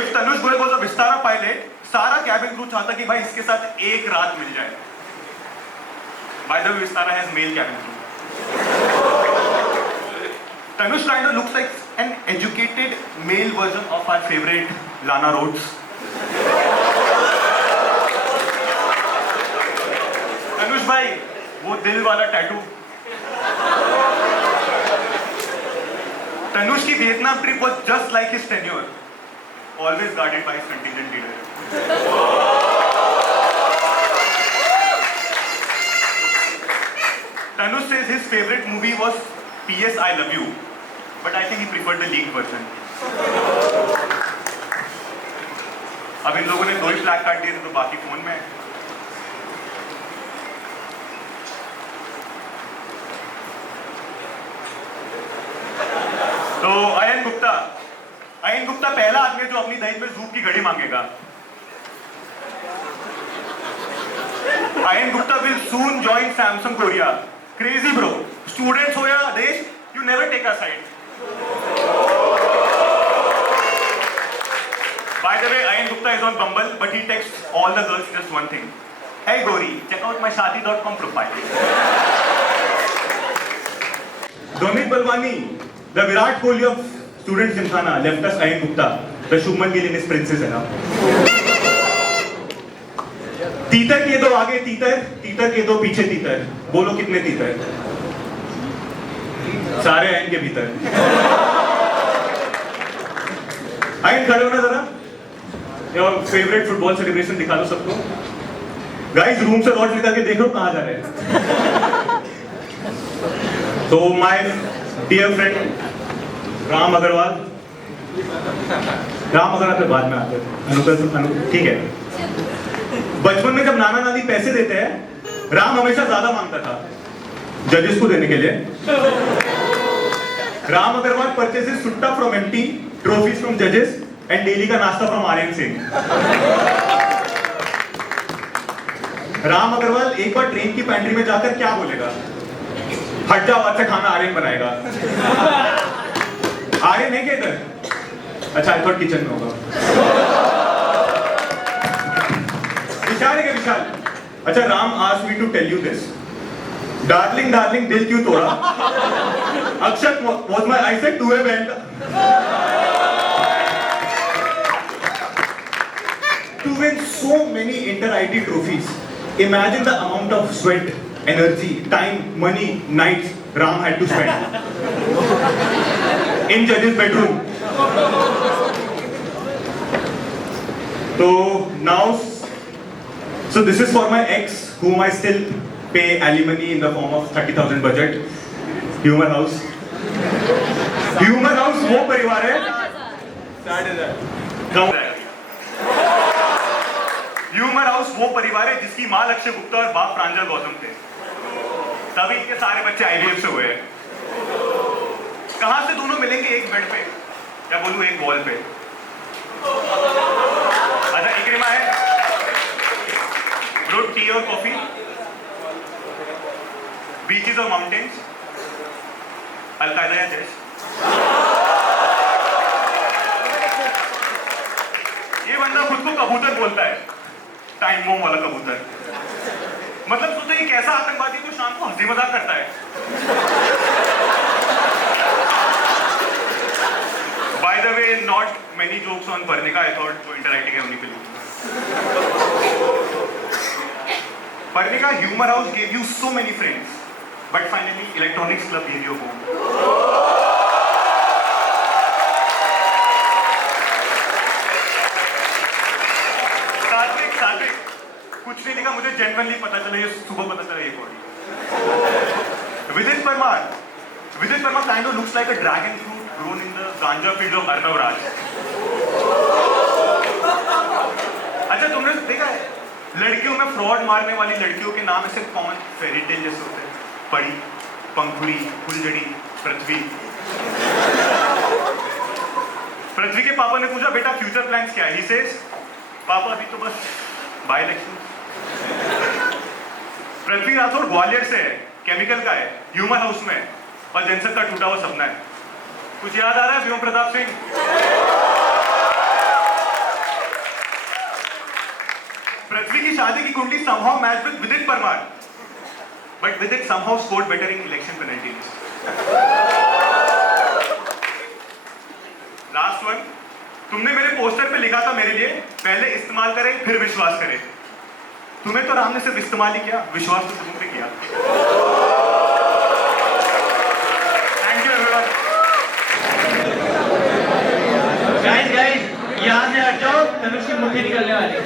if Tanush Goyal was a Vistara pilot, सारा cabin crew चाहता कि भाई इसके साथ एक रात मिल जाए. By the way, Vistara has male cabin crew. Tanush kind of looks like an educated male version of our favorite Lana Rhodes. Tanush bhai, वो दिल वाला टैटू. Tanush की Vietnam trip was just like his tenure, always guarded by his contingent leader. Tanush says his favorite movie was P.S. I Love You, but I think he preferred the leaked version. अब इन लोगों ने 2 ही फ्लैग काट दिए थे तो बाकी फोन में है. तो अयन गुप्ता पहला आदमी जो अपनी दहेज में जूप की घड़ी मांगेगा. अयन Gupta will soon join Samsung Korea. Crazy bro. Students हो या देश, you never take a side. By the way, Ayan Gupta is on Bumble, but he texts all the girls just one thing. Hey Gori, check out my shaadi.com profile. Dominic Balwani, the Virat Kohli of student Gymkhana, left us Ayan Gupta, the Shubman Gill in his princess era. तीतर के दो आगे तीतर, तीतर के दो पीछे तीतर. बोलो कितने तीतर? सारे आयन के भीतर. आयन खड़े हो ना जरा. योर फेवरेट फुटबॉल सेलिब्रेशन दिखा दो सबको. गाइस रूम से रॉड निकाल के देख लो कहाँ जा रहे हैं. तो my dear friend Ram Agarwal पे बाद में आते हैं. ठीक है. बचपन में जब नाना नानी पैसे देते हैं, राम हमेशा ज्यादा मांगता था जजेस को देने के लिए. राम अग्रवाल परचेसेस सुट्टा फ्रॉम एमटी, ट्रॉफीज फ्रॉम जजेस एंड डेली का नाश्ता फ्रॉम आर्यन सिंह. राम अग्रवाल एक बार ट्रेन की पैंट्री में जाकर क्या बोलेगा? हट जाओ, अच्छा खाना आर्यन बनाएगा. आर्यन है क्या इधर? अच्छा आई थॉट किचन में होगा. विशाल है क्या विशाल? अच्छा Ram asked me to tell you this. Darling, darling, दिल क्यों तोड़ा? Akshat was my I said to a band. To win so many inter-IT trophies, imagine the amount of sweat, energy, time, money, nights Ram had to spend in judge's bedroom. So this is for my ex, whom I still pay alimony in the form of 30,000 budget. Humor House. Humor House वो परिवार है. Humor House वो परिवार है जिसकी माँ लक्ष्य गुप्ता और बाप प्रांजल गौतम थे. तभी इनके सारे बच्चे IVF से हुए हैं. कहाँ से दोनों मिलेंगे एक बेड पे? या बोलूँ एक वॉल पे? अच्छा इकरिमा है. Bro, tea or coffee? Beaches or mountains? Al-Qaeda या जैश? ये बंदा खुद को कबूतर बोलता है. टाइम बम वाला कबूतर. मतलब सोचो ये कैसा आतंकवादी जो शाम को हंसी मजाक करता है. By the way, not many jokes on Parnika. I thought वो इंटर-आईटी के होने के लिए. Parnika, Humor House gave you so many friends, but finally, Electronics Club gave you home. सात्विक कुछ नहीं लिखा, मुझे जेन्युइनली पता चला, ये सुबह पता चला ये body. Vidit Parmar kind of looks like a dragon fruit grown in the ganja fields of Arnav Raj. अच्छा तुमने देखा है लड़कियों में फ्रॉड मारने वाली लड़कियों के नाम ऐसे कॉमन फेरी टेल जैसे होते हैं, परी, पंखुड़ी, फुलझड़ी, पृथ्वी। पृथ्वी के पापा ने पूछा बेटा फ्यूचर प्लान्स क्या है? He says, पापा अभी तो बस बाय इलेक्शन। पृथ्वी राठौड़ ग्वालियर से है, केमिकल का है, ह्यूमन हाउस में, और जनसक का टूटा हुआ सपना है। कुछ याद आ रहा है व्योम प्रताप सिंह? पृथ्वी की शादी की कुंडली somehow matched with Vidit Parmar, but Vidit somehow scored better in election penalty list. Last one, तुमने मेरे पोस्टर पे लिखा था मेरे लिए पहले इस्तेमाल करें फिर विश्वास करें। तुम्हें तो राम ने सिर्फ इस्तेमाल ही किया, विश्वास तो तुम पे किया। Thank you everyone. गाइस यहाँ से हट जाओ, धनुष की मुट्ठी निकलने वाली है।